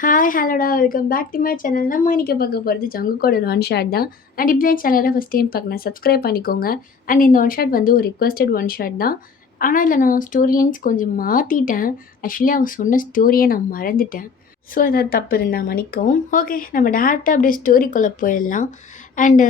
Hi ஹலோடா welcome back to my channel. நம்ம இன்னைக்கு பார்க்க போகிறது ஜங்குக்கோட ஒரு ஒன் ஷாட் தான். அண்ட் இப்படி என் சேனலை ஃபஸ்ட் டைம் பார்க்கணும் சப்ஸ்கிரைப் பண்ணிக்கோங்க. அண்ட் இந்த ஒன் ஷாட் வந்து ஒரு ரிக்வஸ்டட் ஒன் ஷாட் தான். ஆனால் இதில் நான் ஸ்டோரி லைன்ஸ் கொஞ்சம் மாற்றிட்டேன். ஆக்சுவலி அவங்க சொன்ன ஸ்டோரியை நான் மறந்துட்டேன். ஸோ ஏதாவது தப்பு இருந்தால் மன்னிக்கவும். ஓகே, நம்ம டேரெக்டாக அப்படியே ஸ்டோரிக்குள்ளே போயிடலாம். அண்டு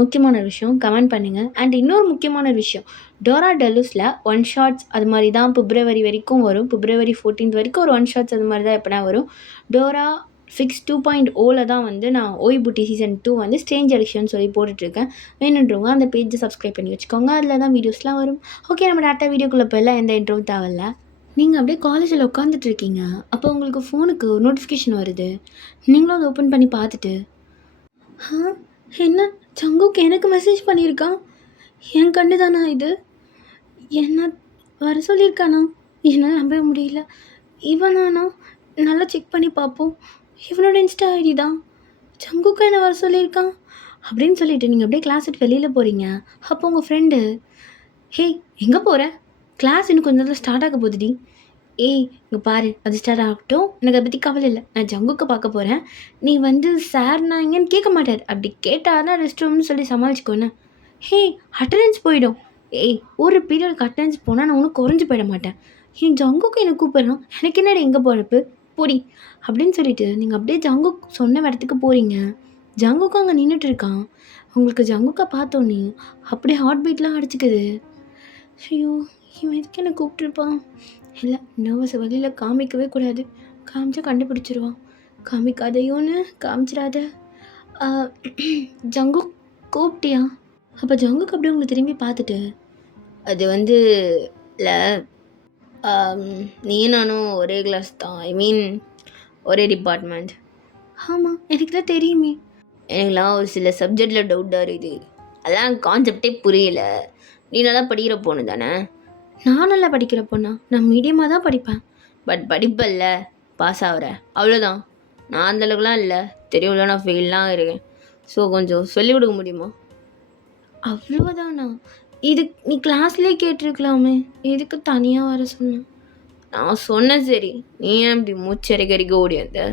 முக்கியமான ஒரு விஷயம் கமெண்ட் பண்ணுங்கள். அண்ட் இன்னொரு முக்கியமான ஒரு விஷயம், டோரா டெலுஸில் ஒன் ஷாட்ஸ் அது மாதிரி தான் பிப்ரவரி வரைக்கும் வரும். பிப்ரவரி 14th வரைக்கும் ஒரு ஒன் ஷாட்ஸ் அது மாதிரி தான் எப்போனா வரும். டோரா ஃபிக்ஸ் 2.0ல தான் வந்து நான் ஓய்புட்டி சீசன் 2 வந்து ஸ்ட்ரேஞ்ச் எடிஷன் சொல்லி போட்டுட்ருக்கேன். வேணுன்றவங்க அந்த பேஜை சப்ஸ்கிரைப் பண்ணி வச்சுக்கோங்க. அதில் தான் வீடியோஸ்லாம் வரும். ஓகே, நம்ம டேரெக்டாக வீடியோக்குள்ளே போயிடலாம். எந்த இன்ட்ரோவும் தேவையில்ல. நீங்கள் அப்படியே காலேஜில் உட்காந்துட்ருக்கீங்க. அப்போ உங்களுக்கு ஃபோனுக்கு ஒரு நோட்டிஃபிகேஷன் வருது. நீங்களும் அதை ஓப்பன் பண்ணி பார்த்துட்டு, என்ன ஜங்குக் எனக்கு மெசேஜ் பண்ணியிருக்கான், என் கண்ணு தானா இது, என்ன வர சொல்லியிருக்கானா, என்னால் நம்பவே முடியல, இவனானா, நல்லா செக் பண்ணி பார்ப்போம், இவனோட இன்ஸ்டா ஐடி தான், ஜங்குக்கா என்ன வர சொல்லியிருக்கான் அப்படின்னு சொல்லிட்டு நீங்கள் அப்படியே கிளாஸ் விட்டு வெளியில் போகிறீங்க. அப்போ உங்கள் ஃப்ரெண்டு, ஹே எங்கே போகிற, கிளாஸ் இன்னும் கொஞ்சம் நேரத்தில் ஸ்டார்ட் ஆக போகுதுடி, ஏய் இங்கே பாரு அது ஸ்டார்ட் ஆகட்டும், எனக்கு அதை பற்றி கவலை இல்லை, நான் ஜங்குக்கு பார்க்க போகிறேன், நீ வந்து சார் நான் எங்கேன்னு கேட்க மாட்டார், அப்படி கேட்டார்னா ரெஸ்ட் ரூம்னு சொல்லி சமாளிச்சுக்கோண்ணே. ஹே அட்டண்டன்ஸ் போயிடும், ஏய் ஒரு பீரியடுக்கு அட்டண்டன்ஸ் போனால் நான் ஒன்றும் குறைஞ்சி போயிட மாட்டேன், என் ஜங்குக்கு என்னை கூப்பிட்றான், எனக்கு என்னடா எங்கே போகிறப்பு போடி அப்படின்னு சொல்லிட்டு நீங்கள் அப்படியே ஜங்குக் சொன்ன இடத்துக்கு போகிறீங்க. ஜங்குக்கு அங்கே நின்றுட்டு இருக்கான். உங்களுக்கு ஜங்குக்கை பார்த்தோன்னே அப்படியே ஹார்ட் பீட்லாம் அடிச்சுக்குது. ஐயோ இவன் எதுக்கு என்னை கூப்பிட்டுருப்பான், இல்லை நர்வஸை வழியில் காமிக்கவே கூடாது, காமிச்சா கண்டுபிடிச்சிருவான், காமிக்காதையோன்னு காமிச்சிடாத. ஜங்குக் கூப்பிட்டியா? அப்போ ஜங்குக் அப்படியே உங்களை திரும்பி பார்த்துட்டு, அது வந்து இல்லை, நீ நானும் ஒரே கிளாஸ் தான், ஐ மீன் ஒரே டிபார்ட்மெண்ட். ஆமாம் எனக்கு தான் தெரியுமே. எனக்குலாம் ஒரு சில சப்ஜெக்டில் டவுட்டாக இருக்குது, அதெல்லாம் கான்செப்டே புரியல. நீ நல்லா படிக்கிற பொண்ணு தானே? நான் நல்லா படிக்கிற பொண்ணா? நான் மீடியமாக தான் படிப்பேன். பட் படிப்பல்ல, பாஸ் ஆகிற அவ்வளோதான். நான் அந்தளவுக்குலாம் இல்லை, தெரியும்ல நான் ஃபெயிலாம் இருக்கேன். ஸோ கொஞ்சம் சொல்லிக் கொடுக்க முடியுமா? அவ்வளோதானா? இது நீ கிளாஸ்லேயே கேட்டிருக்கலாமே, எதுக்கு தனியாக வர சொன்னேன்? நான் சொன்னேன் சரி, நீ ஏன் இப்படி மூச்சரிக்கறிக்க ஓடி வந்த?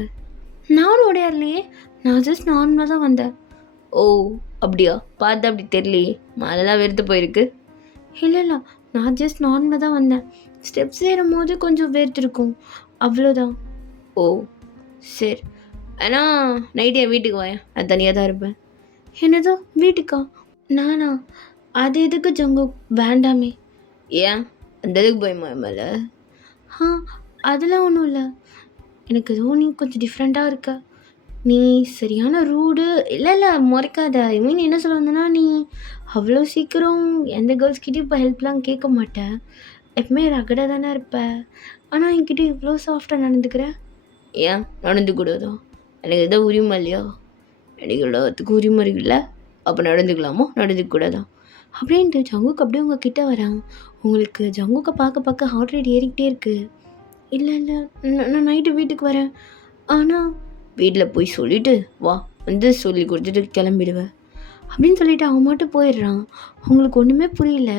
நானும் ஓடையார்லையே, நான் ஜஸ்ட் நார்மலாக தான் வந்தேன். ஓ அப்படியா, பார்த்து அப்படி தெரியலையே, மழைலாம் வெறுத்து போயிருக்கு. இல்லை இல்லை, நான் ஜஸ்ட் நார்மலாக தான் வந்தேன், ஸ்டெப்ஸ் ஏறும் போது கொஞ்சம் வேர்த்துருக்கும், அவ்வளோதான். ஓ சரி, ஆனால் நைட்டு என் வீட்டுக்கு வாயேன், நான் தனியாக தான் இருப்பேன். என்னதோ வீட்டுக்கா? நானா? அது எதுக்கு ஜங்கு, வேண்டாமே. ஏன் அந்த இதுக்கு பயமா என் மேலே? அதெல்லாம் ஒன்றும் இல்லை, எனக்கு ஏதோ நீ கொஞ்சம் டிஃப்ரெண்ட்டாக இருக்க. நீ சரியான ரூடு, இல்லை இல்லை முறைக்காத, ஐ மீன் என்ன சொல்ல வந்தேன்னா, நீ அவ்வளோ சீக்கிரம் எந்த கேர்ள்ஸ்கிட்டையும் இப்போ ஹெல்ப்லாம் கேட்க மாட்டேன், எப்பவுமே ரகடாக தானே இருப்ப, ஆனால் என்கிட்ட இவ்வளோ சாஃப்டாக நடந்துக்கிற. ஏன் நடந்துக்கூடாதோ? எனக்கு எதாவது உரிமை இல்லையா? எனக்கு எல்லாத்துக்கும் உரிமை இருக்குல்ல, அப்போ நடந்துக்கலாமோ நடந்துக்கூடாதா அப்படின்ட்டு ஜங்குக்கு அப்படியே உங்கள் கிட்டே வரான். உங்களுக்கு ஜங்குக்கை பார்க்க பார்க்க ஹார்ட் ரேட் ஏறிக்கிட்டே இருக்குது. இல்லை இல்லை, நான் நைட்டு வீட்டுக்கு வரேன், ஆனால் வீட்டில் போய் சொல்லிவிட்டு வா, வந்து சொல்லி கொடுத்துட்டு கிளம்பிடுவேன் அப்படின்னு சொல்லிவிட்டு அவன் மட்டும் போயிடுறான். உங்களுக்கு ஒன்றுமே புரியல.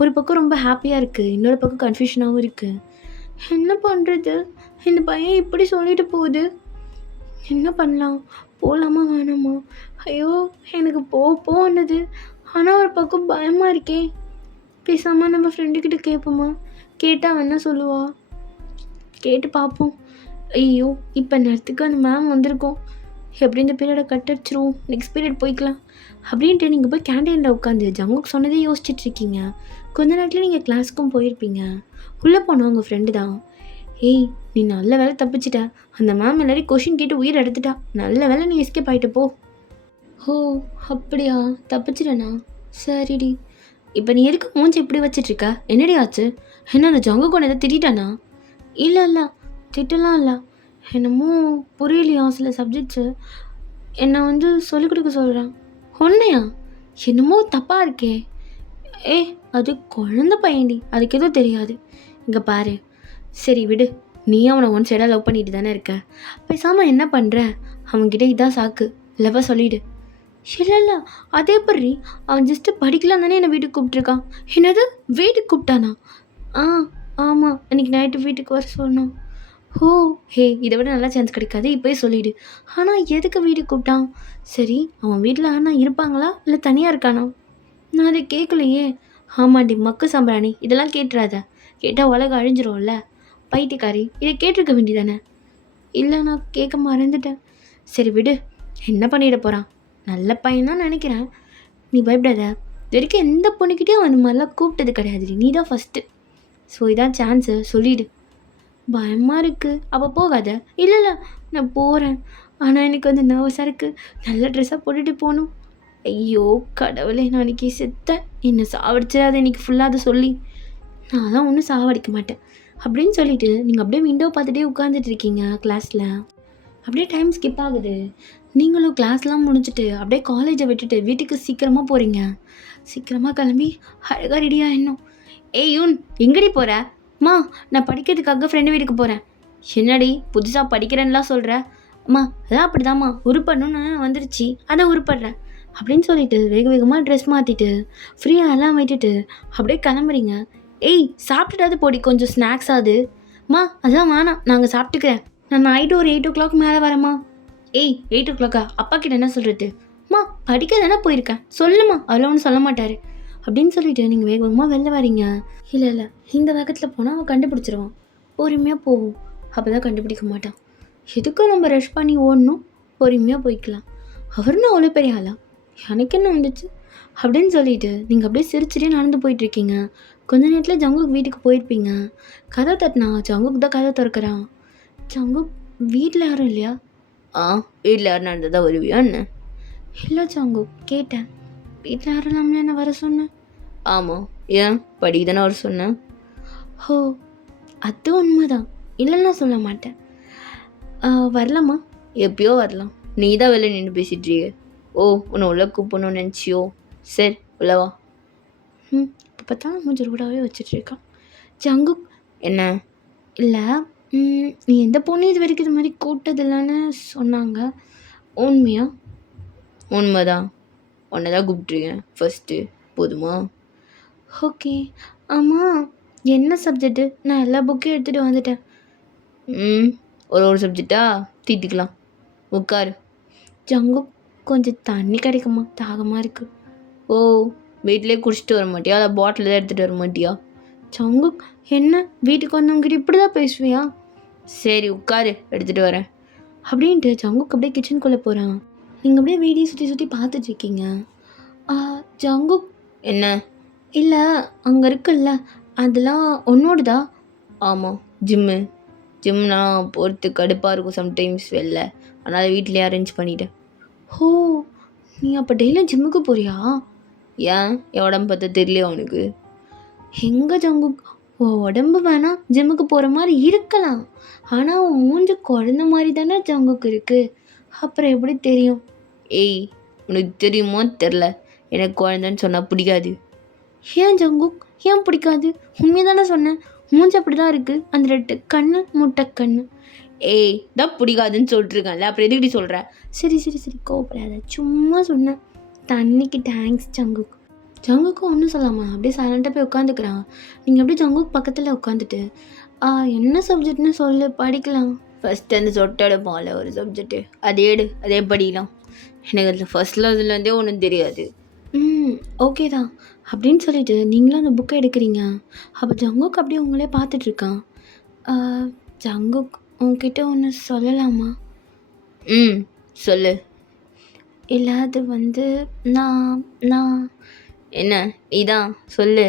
ஒரு பக்கம் ரொம்ப ஹாப்பியாக இருக்குது, இன்னொரு பக்கம் கன்ஃபியூஷனாகவும் இருக்குது. என்ன பண்ணுறது, இந்த பையன் இப்படி சொல்லிட்டு போகுது, என்ன பண்ணலாம், போகலாமா வேணாமா? ஐயோ எனக்கு போன்னது, ஆனால் ஒரு பக்கம் பயமாக இருக்கே. பேசாமல் நம்ம ஃப்ரெண்டுக்கிட்ட கேட்போமா? கேட்டால் என்ன சொல்லுவா? கேட்டு பார்ப்போம். ஐயோ இப்போ நேரத்துக்கு அந்த மேம் வந்திருக்கோம், எப்படி இந்த பீரியடை கட்டடிச்சிருவோம், நெக்ஸ்ட் பீரியட் போய்க்கலாம் அப்படின்ட்டு நீங்கள் போய் கேண்டீனில் உட்காந்து ஜங்குக்கு சொன்னதே யோசிச்சுட்ருக்கீங்க. கொஞ்ச நேரத்தில் நீங்கள் கிளாஸுக்கும் போயிருப்பீங்க. உள்ளே போனோம் உங்கள் ஃப்ரெண்டு தான். ஏய் நீ நல்ல வேலை தப்பிச்சிட்ட, அந்த மேம் எல்லாரையும் கொஷின் கேட்டு உயிர் எடுத்துட்டா, நல்ல வேலை நீ எஸ்கேப் ஆகிட்டு போ. ஓ அப்படியா, தப்பிச்சிட்டேண்ணா, சரிடி. இப்போ நீ எதுக்கு மூஞ்சி இப்படி வச்சிட்ருக்க, என்னடி ஆச்சு? என்ன அந்த ஜங்கு கொண்டு எதாவது திட்டானா? இல்லை இல்லை திட்டலாம் இல்லை, என்னமோ புரியலையா சில சப்ஜெக்ட்ஸு, என்னை வந்து சொல்லிக் கொடுக்க சொல்கிறான். ஒன்றையா? என்னமோ தப்பாக இருக்கே. அது குழந்த பையன்டி, அதுக்கு எதுவும் தெரியாது. இங்கே பாரு, சரி விடு, நீ அவனை ஒன் சைடாக லவ் பண்ணிட்டு தானே இருக்க, பேசாமல் என்ன பண்ணுற, அவன்கிட்ட இதான் சாக்கு, லவ்வாக சொல்லிவிடு. இல்லை இல்லை, அதே படி அவன் ஜஸ்ட்டு படிக்கலாம் தானே என்னை வீட்டுக்கு கூப்பிட்ருக்கான். என்னது வீட்டுக்கு கூப்பிட்டானா? ஆமாம், அன்றைக்கி நைட்டு வீட்டுக்கு வர சொன்னான். ஓ ஓ! ஹே! இத விட நல்ல சான்ஸ் கிடைக்காது. இப்பயே சொல்லிடு. ஆனா எதுக்கு வீட்டுக்கு கூப்பிட்டான்? சரி, அவன் வீட்ல அண்ணா இருப்பாங்களா? இல்ல தனியா இருக்கானா? நான் அத கேட்கலையே! ஆமாண்டி மக்கு சாம்பிராணி. இதெல்லாம் கேட்டுறாத. கேட்டா உலகம் அழிஞ்சிரும்ல. பைத்தியக்காரி! இத கேட்டுருக்க வேண்டியதானே! இல்ல நான் கேட்க மறந்துட்டேன். சரி விடு. என்ன பண்ணிட போறான்? நல்ல பையன் தான் நெனைக்கிறேன். நீ பயப்படாத. இதுவரைக்கும் எந்த பொண்ணுக்கிட்டயும் அந்த மாரிலாம் கூப்பிட்டது கிடையாதுடி. நீ தான் ஃபர்ஸ்ட்டு. ஸோ இதான் சான்ஸு சொல்லிடு. பயமா இருக்கு. அப்ப போகாத. இல்ல, இல்ல நான் போறேன். ஆனா எனக்கு வந்து நர்வஸா இருக்கு. நல்ல ட்ரெஸ்ஸா போட்டுட்டு போணும். ஐயோ! கடவுளே! நான் அன்னைக்கு செத்தேன். என்ன சாவடிச்சிடாத இன்னைக்கு ஃபுல்லா அத சொல்லி. நான் தான் ஒண்ணும் சாவடிக்க மாட்டேன். அப்படின்னு சொல்லிட்டு நீங்க அப்படியே விண்டோ பார்த்துட்டே உட்காந்துட்டு இருக்கீங்க கிளாஸ்ல. அப்படியே டைம் ஸ்கிப் ஆகுது. நீங்களும் கிளாஸ்லாம் முடிச்சுட்டு அப்படியே காலேஜை விட்டுட்டு வீட்டுக்கு சீக்கிரமா போறீங்க. சீக்கிரமா கிளம்பி அழகா ரெடி ஆயிடணும். ஏய் யூன் எங்கடி போற? அம்மா நான் படிக்கிறதுக்காக ஃப்ரெண்டு வீட்டுக்கு போகிறேன். என்னடி புதுசாக படிக்கிறேன்னுலாம் சொல்கிற? அம்மா அதான் அப்படிதாம்மா உருப்படணும்னு வந்துருச்சு அதான் உருப்படுறேன் அப்படின்னு சொல்லிட்டு வேக வேகமாக ட்ரெஸ் மாற்றிட்டு ஃப்ரீயாக எல்லாம் விட்டுட்டு அப்படியே கிளம்புறீங்க. ஏய் சாப்பிட்டுட்டாது போடி கொஞ்சம் ஸ்நாக்ஸ் ஆகுது. அம்மா அதான் வேணாம் நாங்கள் சாப்பிட்டுக்கிறேன். நான் நைட்டு ஒரு 8 o'clock மேலே வரேம்மா. ஏய் 8 o'clock அப்பா கிட்ட என்ன சொல்கிறது? அம்மா படிக்க தானே போயிருக்கேன் சொல்லுமா அதில் ஒன்றும் சொல்ல மாட்டார் அப்படின்னு சொல்லிட்டு நீங்கள் வேக வேகமாக வெளில வரீங்க. இல்லை இல்லை இந்த வேகத்தில் போனால் அவன் கண்டுபிடிச்சிருவான். பொறுமையாக போவோம். அப்போ தான் கண்டுபிடிக்க மாட்டான். எதுக்கும் நம்ம ரஷ் பண்ணி ஓடணும். பொறுமையாக போய்க்கலாம். அவருன்னு அவ்வளோ பெரிய ஆளா? எனக்கு என்ன வந்துச்சு அப்படின்னு சொல்லிட்டு நீங்கள் அப்படியே சிரிச்சிட்டே நடந்து போயிட்டுருக்கீங்க. கொஞ்ச நேரத்தில் ஜங்குக் வீட்டுக்கு போயிருப்பீங்க. கதை தட்டினா ஜங்குக் தான் கதை திறக்கிறான். ஜங்குக் வீட்டில் யாரும் இல்லையா? ஆ வீட்டில் யாரும் நடந்ததா வருவியா என்ன? இல்லை ஜங்குக் கேட்டேன். வீட்டில் யாரும் இல்லாமல் என்ன வர சொன்னேன்? ஆமாம் ஏன் படி தானே வர சொன்னேன். ஹோ அது உண்மைதான். இல்லைன்னா சொல்ல மாட்டேன். வரலாமா? எப்பயோ வரலாம். நீ தான் வெளில நின்று பேசிட்றிய. ஓ உன்னை உள்ள கூப்பிடணும்னு நினச்சியோ? சரி உள்ளவா. இப்போ பார்த்தா மூஞ்சி ரூடாகவே வச்சிட்ருக்கான். ஜங்குக் என்ன? இல்லை நீ எந்த பொண்ணு இது வரைக்கும் இது மாதிரி கூப்பிட்டதில்லன்னு சொன்னாங்க. உண்மையா? உண்மைதான். உன்னை தான் கூப்பிட்ருக்கேன் ஃபஸ்ட்டு. போதுமா? ஓகே. ஆமாம் என்ன சப்ஜெக்ட்டு? நான் எல்லா புக்கையும் எடுத்துகிட்டு வந்துட்டேன். ஒரு சப்ஜெக்டா தீர்த்துக்கலாம். உட்காரு. ஜங்குக் கொஞ்சம் தண்ணி கிடைக்குமா? தாகமாக இருக்குது. ஓ வீட்டிலே குடிச்சிட்டு வர மாட்டியா? இல்லை பாட்டில் தான் எடுத்துகிட்டு வர மாட்டியா? ஜங்குக் என்ன வீட்டுக்கு வந்தவங்ககிட்ட இப்படி தான் பேசுவியா? சரி உட்காரு எடுத்துகிட்டு வரேன் அப்படின்ட்டு ஜங்குக் அப்படியே கிச்சனுக்குள்ளே போகிறான். நீங்கள் அப்படியே வீடியோ சுற்றி பார்த்துட்ருக்கீங்க. ஜங்குக் என்ன? இல்லை அங்கே இருக்குல்ல அதெல்லாம் உன்னோடதா? ஆமாம் ஜிம்னா போகிறதுக்கு கடுப்பாக இருக்கும் சம்டைம்ஸ் வெளில. அதனால் வீட்டிலே அரேஞ்ச் பண்ணிட்டேன். ஓ நீ அப்போ டெய்லியும் ஜிம்முக்கு போறியா? ஏன் என் உடம்பு பார்த்தா தெரியலையா உனக்கு? எங்கே ஜங்குக் உன் உடம்பு வேணா ஜிம்முக்கு போகிற மாதிரி இருக்கலாம். ஆனால் உன் மூஞ்சி குழந்த மாதிரி தானே ஜங்குக் இருக்குது. அப்புறம் எப்படி தெரியும்? ஏய் உனக்கு தெரியுமோ தெரில. எனக்கு குழந்தைன்னு சொன்னால் பிடிக்காது. ஏன் ஜங்குக் ஏன் பிடிக்காது? உண்மையை தானே சொன்னேன். மூஞ்சி அப்படி தான் இருக்குது. அந்த 2 கண்ணு முட்டை கண்ணு. ஏய் தான் பிடிக்காதுன்னு சொல்லிட்டுருக்கேன்ல அப்புறம் எதுக்கிட்டி சொல்கிற? சரி கோவப்படாத சும்மா சொன்னேன். தண்ணிக்கு தேங்க்ஸ் ஜங்குக். ஜங்குக்கும் ஒன்றும் சொல்லாமா அப்படியே சைலண்ட்டாக போய் உட்காந்துக்கிறான். நீங்கள் அப்படியே ஜங்குக் பக்கத்தில் உட்காந்துட்டு என்ன சப்ஜெக்ட்னு சொல்லு படிக்கலாம். ஃபஸ்ட்டு அந்த சொட்டோட போகல ஒரு சப்ஜெக்ட்டு அதே படிக்கலாம். எனக்கு அதில் ஃபஸ்ட்டில் அதுலேருந்தே ஒன்றும் தெரியாது. ஓகே தான் அப்படின்னு சொல்லிட்டு நீங்களும் அந்த புக்கை எடுக்கிறீங்க. அப்போ ஜங்குக் அப்படியே உங்களே பார்த்துட்ருக்கான். ஜங்குக் உங்ககிட்ட ஒன்று சொல்லலாமா? சொல்லு. இல்லை அது வந்து நான் என்ன நீதான் சொல்லு.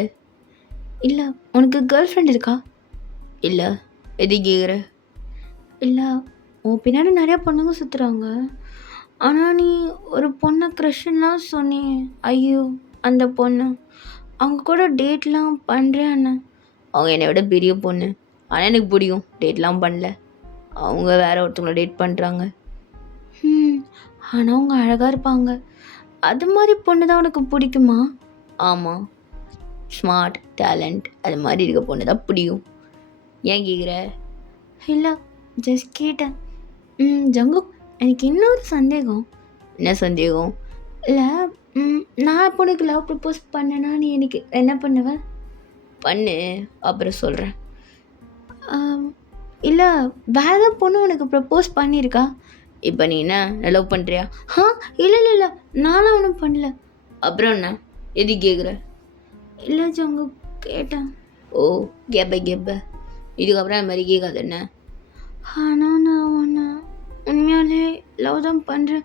இல்லை உனக்கு கேர்ள் ஃப்ரெண்ட் இருக்கா? இல்லை எது கேட்குற? இல்லை உன் பின்னாடி நிறையா பொண்ணுங்க சுற்றுறாங்க. ஆனால் நீ ஒரு பொண்ணை க்ரஷ்லாம் சொன்னியே. ஐயோ அந்த பொண்ணு அவங்க கூட டேட்லாம் பண்ணுறேன்னு. அவங்க என்னை விட பெரிய பொண்ணு. ஆனால் எனக்கு பிடிக்கும். டேட்லாம் பண்ணல. அவங்க வேற ஒருத்தவங்கள டேட் பண்ணுறாங்க. ஆனால் அவங்க அழகாக இருப்பாங்க. அது மாதிரி பொண்ணு தான் உனக்கு பிடிக்குமா? ஆமாம் ஸ்மார்ட் டேலண்ட் அது மாதிரி இருக்க பொண்ணு தான் பிடிக்கும். ஏன் கேட்குற? இல்லை ஜஸ்ட் கேட்டேன். ஜங்குக் எனக்கு இன்னொரு சந்தேகம். என்ன சந்தேகம்? இல்லை நான் இப்போ உனக்கு லவ் ப்ரப்போஸ் பண்ணேன்னா நீ எனக்கு என்ன பண்ணுவேன்? பண்ணு அப்புறம் சொல்கிறேன். இல்லை வேறு ஏதாவது பொண்ணு உனக்கு ப்ரப்போஸ் பண்ணியிருக்கா? இப்போ நீ என்ன லவ் பண்ணுறியா? இல்லை இல்லை இல்லை, நானும் ஒன்றும் பண்ணல. அப்புறம் என்ன எது கேட்குற? இல்லை ஜங்கு, கேட்டேன். ஓ, கெப்ப இதுக்கப்புறம் அது மாதிரி கேட்காது என்ன? ஆனால் நான் உன்னை உண்மையாலே லவ் தான் பண்ணுறேன்.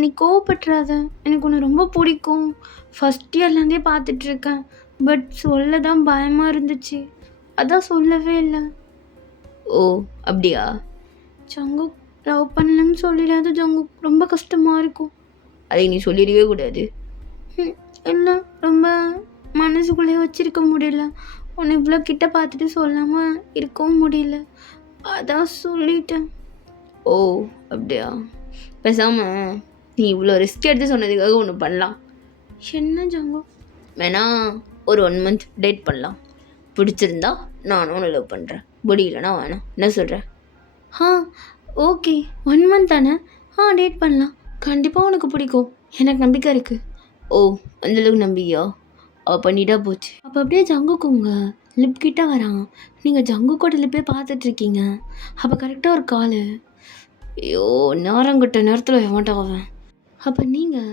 நீ கோவப்பட்டுறாத, எனக்கு உன்னை ரொம்ப பிடிக்கும். ஃபஸ்ட் இயர்லேருந்தே பார்த்துட்ருக்கேன். பட் சொல்ல தான் பயமாக இருந்துச்சு, அதான் சொல்லவே இல்லை. ஓ அப்படியா? ஜங்கு, லவ் பண்ணலன்னு சொல்லிடாத ஜங்கு, ரொம்ப கஷ்டமாக இருக்கும். அதை நீ சொல்லிடவே கூடாது. இல்லை, ரொம்ப மனசுக்குள்ளே வச்சிருக்க முடியல. உன்னை இவ்வளோ கிட்ட பார்த்துட்டு சொல்லாமல் இருக்கவும் முடியல, அதான் சொல்லிட்டேன். ஓ அப்படியா? பேசாமல் நீ இவ்வளோ ரிஸ்க் எடுத்து சொன்னதுக்காக ஒன்று பண்ணலாம். என்ன ஜங்கு? வேணா ஒரு 1 month டேட் பண்ணலாம். பிடிச்சிருந்தா நானும் ஒன்று லவ் பண்ணுறேன், முடியலன்னா வேணாம். என்ன சொல்கிறேன்? ஓகே, 1 month தானே? டேட் பண்ணலாம். கண்டிப்பாக உனக்கு பிடிக்கும், எனக்கு நம்பிக்கை இருக்குது. ஓ, அந்தளவுக்கு நம்பிக்கையா? அவள் பண்ணிட்டா போச்சு. அப்போ அப்படியே ஜங்குக்குங்க லிப் கிட்ட வரான். நீங்கள் ஜங்கு கூட லிப்பே பார்த்துட்ருக்கீங்க. அப்போ கரெக்டாக ஒரு கால். ஐயோ, நேரங்கிட்ட நேரத்தில் எவன்ட்டா அவன். அப்போ நீங்கள்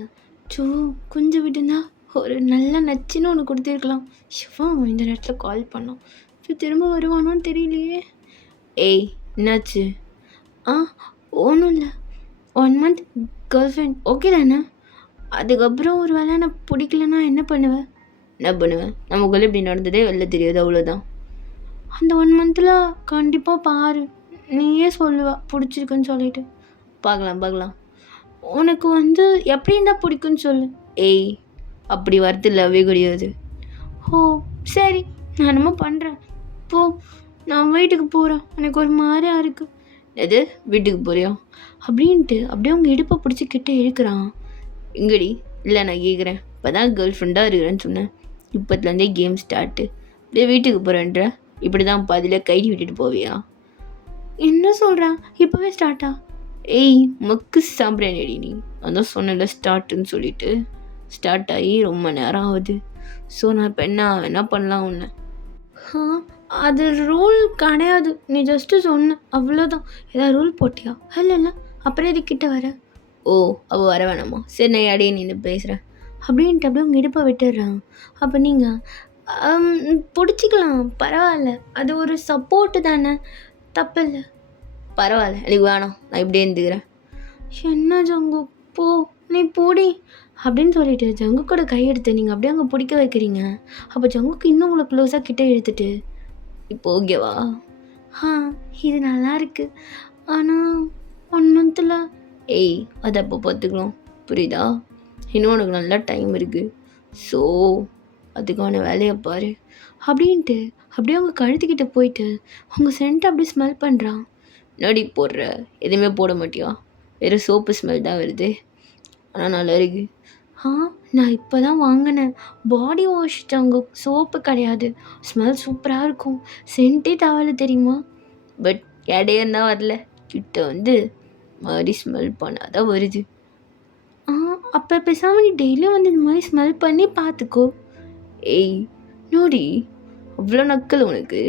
கொஞ்சம் விட்டுருந்தா ஒரு நல்ல நச்சுன்னு ஒன்று கொடுத்துருக்கலாம். சிவன் இந்த நேரத்தில் கால் பண்ணோம். திரும்ப வருவானோன்னு தெரியலையே. ஏய், என்னாச்சு? ஒன்றும் இல்லை. 1 month கேர்ள் ஃப்ரெண்ட் ஓகே தானே? அதுக்கப்புறம் ஒரு வேளை நான் பிடிக்கலன்னா என்ன பண்ணுவேன்? நமக்குள்ளே இப்படி நடந்ததே வெளில தெரியாது, அவ்வளோதான். அந்த 1 monthல கண்டிப்பாக பாரு, நீயே சொல்லுவா பிடிச்சிருக்குன்னு சொல்லிட்டு. பார்க்கலாம். உனக்கு எப்படி இருந்தால் பிடிக்குன்னு சொல்லு. ஏய், அப்படி வரது இல்லவே கிடையாது. ஓ சரி, நான் என்னமோ பண்ணுறேன். போ, நான் வீட்டுக்கு போகிறேன், எனக்கு ஒரு மாதிரியா இருக்குது. எது வீட்டுக்கு போறியா? அப்படின்ட்டு அப்படியே அவங்க இடுப்பை பிடிச்சி கிட்ட இழுக்கிறான். இங்கடி, இல்லை நான் கேட்குறேன், இப்போ தான் கேர்ள் ஃப்ரெண்டாக இருக்கிறேன்னு சொன்னேன், இப்போத்துலேருந்தே கேம் ஸ்டார்ட்டு. அப்படியே வீட்டுக்கு போகிறேன்ற, இப்படி தான் பாதியில் கைடி விட்டுட்டு போவியா? என்ன சொல்கிறேன், இப்போவே ஸ்டார்ட்டா? ஏய், மக்கு சாம்பிரானடி நீ. அதான் சொன்னல ஸ்டார்ட்டுன்னு சொல்லிட்டு. ஸ்டார்ட் ஆகி ரொம்ப நேரம் ஆகுது. ஸோ நான் இப்போ என்ன பண்ணலாம் உன்னை? அது ரூல் கிடையாது, நீ ஜஸ்ட்டு சொன்ன அவ்வளோதான். ஏதாவது ரூல் போட்டியா? இல்லை, அப்புறம் இது கிட்ட வர. ஓ, அவள் வர வேணாமா? சரி, நான் அடையே நின்று பேசுகிறேன் அப்படின்ட்டு அப்படியே உங்கள் இடுப்பை விட்டுடுறான். அப்போ நீங்கள் பிடிச்சிக்கலாம், பரவாயில்ல, அது ஒரு சப்போர்ட்டு தானே, தப்பு இல்லை. பரவாயில்ல, எனக்கு வேணாம், நான் இப்படியே இருந்துக்கிறேன். என்ன ஜங்கு, போ, நீ போடி அப்படின்னு சொல்லிட்டு ஜங்கு கூட கையெடுத்து நீங்கள் அப்படியே அங்கே பிடிக்க வைக்கிறீங்க. அப்போ ஜங்குக்கு இன்னும் உங்களை க்ளோஸாக கிட்டே இழுத்துட்டு, இப்போ ஓகேவா? இது நல்லா இருக்கு, ஆனால் 1 monthல. ஏய், அதை அப்போ பார்த்துக்கலாம், புரியுதா? இன்னும் உனக்கு நல்லா டைம் இருக்குது. ஸோ அதுக்கான வேலையை பாரு அப்படின்ட்டு அப்படியே அவங்க கழுத்துக்கிட்ட போயிட்டு உங்கள் சென்ட்டை அப்படியே ஸ்மெல் பண்ணுறான். நடி போடுற, எதுவுமே போட மாட்டியா? வேறு சோப்பு ஸ்மெல் தான் வருது, ஆனால் நல்லா இருக்கு. நான் இப்போ தான் வாங்கினேன், பாடி வாஷ் அவங்க சோப்பு கிடையாது, ஸ்மெல் சூப்பராக இருக்கும், சென்ட்டே தேவையில்ல தெரியுமா? பட் இடையம் தான் வரல, கிட்ட மாதிரி ஸ்மெல் பண்ணாதான் வருது. அப்போ பேசாமல் நீ டெய்லியும் இந்த மாதிரி ஸ்மெல் பண்ணி பார்த்துக்கோ. ஏய் நோடி, அவ்வளோ நக்கல் உனக்கு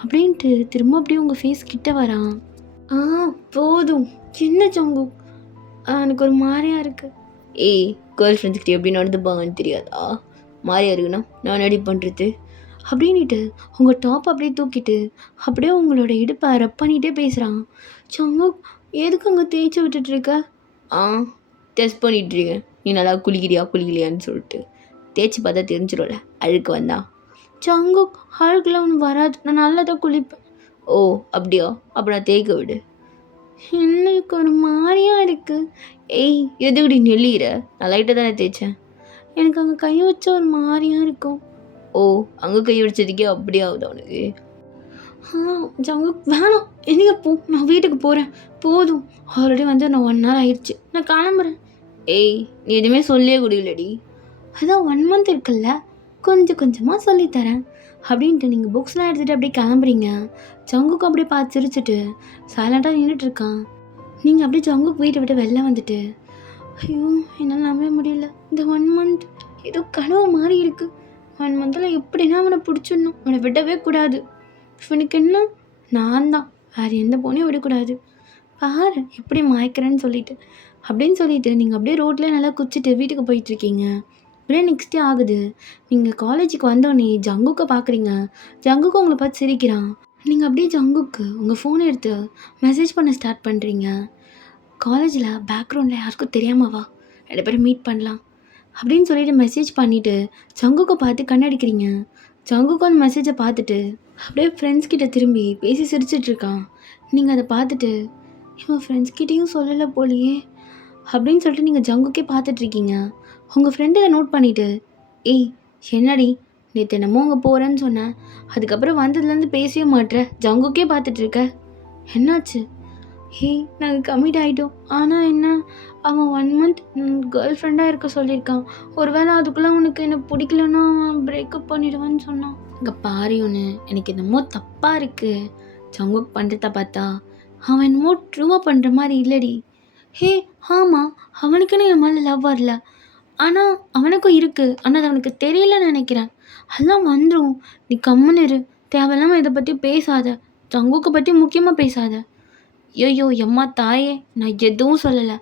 அப்படின்ட்டு திரும்ப அப்படியே உங்கள் ஃபேஸ் கிட்ட வரான். போதும், என்ன ஜங்கு, எனக்கு ஒரு மாதிரியா இருக்குது. ஏய், கேர்ள் ஃப்ரெண்ட்ஸ்கிட்ட எப்படி நடந்துப்பாங்கன்னு தெரியாதா? மாதிரியா இருக்குண்ணா நான் ரெடி பண்ணுறது அப்படின்ட்டு உங்கள் டாப் அப்படியே தூக்கிட்டு அப்படியே உங்களோட இடுப்பை ரப் பண்ணிகிட்டே பேசுகிறான். ஜங்கு, எதுக்கு அங்கே தேய்ச்சி விட்டுட்ருக்க? டெஸ்ட் பண்ணிகிட்ருக்கேன், நீ நல்லா குளிக்கலையான்னு சொல்லிட்டு. தேய்ச்சி பார்த்தா தெரிஞ்சிடும்ல அழுக்கு வந்தா. ஜங்கு, அழுக்குலாம் ஒன்று வராது, நான் நல்லா தான் குளிப்பேன். ஓ அப்படியா? அப்போ நான் தேய்க்க விடு. எனக்கு ஒரு மாதிரியா இருக்குது. ஏய், எதுக்குடி நெல்லிற? நான் லைட்டாக தானே தேய்ச்சேன், எனக்கு அங்கே கை வச்ச ஒரு மாதிரியா இருக்கும். ஓ, அங்கே கை வச்சதுக்கே அப்படியே ஆகுதா உனக்கு? ஜங்கு, வேணாம், எங்கே போ, நான் வீட்டுக்கு போகிறேன், போதும். ஆல்ரெடி நான் 1 hour ஆயிடுச்சு, நான் கிளம்புறேன். ஏய், நீ எதுவுமே சொல்லியே குடிக்கலடி. அதான் 1 month இருக்குல்ல, கொஞ்சமாக சொல்லித்தரேன் அப்படின்ட்டு நீங்கள் புக்ஸ்லாம் எடுத்துகிட்டு அப்படியே கிளம்புறீங்க. ஜங்குக்கு அப்படியே பார்த்து சிரிச்சுட்டு சைலண்ட்டாக நின்றுட்டுருக்கான். நீங்கள் அப்படியே ஜங்குக்கு வீட்டை விட்டு வெளில வந்துட்டு, ஐயோ என்னால் நம்பவே முடியல, இந்த 1 month ஏதோ கனவு மாதிரி இருக்குது. 1 monthல எப்படின்னா அவனை பிடிச்சிடணும், அவனை விடவே கூடாது. இவனுக்கு என்ன நான் தான். வேறு எந்த பொண்ணையும் விடக்கூடாது. பாரு எப்படி மயக்கிறேன்னு சொல்லிட்டு. அப்படின்னு சொல்லிட்டு நீங்கள் அப்படியே ரோட்லேயே நல்லா குச்சிட்டு வீட்டுக்கு போயிட்டுருக்கீங்க. அப்படியே நெக்ஸ்ட் டே ஆகுது. நீங்கள் காலேஜுக்கு வந்தோடனே ஜங்குக்கை பார்க்குறீங்க. ஜங்குக்கு உங்களை பார்த்து சிரிக்கிறான். நீங்கள் அப்படியே ஜங்குக்கு உங்கள் ஃபோனை எடுத்து மெசேஜ் பண்ண ஸ்டார்ட் பண்ணுறீங்க. காலேஜில் பேக்ரவுண்டில் யாருக்கும் தெரியாமல் வா, 2 பேரும் மீட் பண்ணலாம் அப்படின்னு சொல்லிட்டு மெசேஜ் பண்ணிவிட்டு ஜங்குக்கை பார்த்து கண்ணடிக்கிறீங்க. ஜங்குக்கு அந்த மெசேஜை பார்த்துட்டு அப்படியே ஃப்ரெண்ட்ஸ் கிட்ட திரும்பி பேசி சிரிச்சிட்ருக்கான். நீங்கள் அதை பார்த்துட்டு இவன் ஃப்ரெண்ட்ஸ்கிட்டையும் சொல்லலை போலியே அப்படின்னு சொல்லிட்டு நீங்கள் ஜங்குக்கே பார்த்துட்ருக்கீங்க. உங்கள் ஃப்ரெண்டு இதை நோட் பண்ணிவிட்டு, ஏய் என்னடி நேற்று என்னமோ அங்கே போகிறேன்னு சொன்னேன், அதுக்கப்புறம் வந்ததுலேருந்து பேசவே மாட்ற, ஜங்குக்கே பார்த்துட்ருக்க, என்னாச்சு? ஹேய் நாங்கள் கமிட் ஆகிட்டோம். ஆனால் என்ன, அவன் 1 மந்த் கேர்ள் ஃப்ரெண்டாக இருக்க சொல்லியிருக்கான். ஒருவேளை அதுக்குள்ளே உனக்கு என்ன பிடிக்கலன்னா அவன் பிரேக்கப் பண்ணிடுவான்னு சொன்னான். இங்கே பாரு ஒன்று, எனக்கு என்னமோ தப்பாக இருக்குது. ஜங்குக் பண்ணுறத பார்த்தா அவன் என்னமோ ட்ரூவாக பண்ணுற மாதிரி இல்லடி. ஹே ஆமாம், அவனுக்குன்னு என் மேலே லவ் வரல, ஆனால் அவனுக்கும் இருக்குது. ஆனால் அது அவனுக்கு தெரியலன்னு நினைக்கிறேன். அதெல்லாம் வந்துடும். நீ கம்முன்னு இரு. தேவையில்லாமல் இதை பற்றி பேசாத. ஜங்குக்கை பற்றி முக்கியமாக பேசாத. ஐயோ எம்மா தாயே, நான் எதுவும் சொல்லலை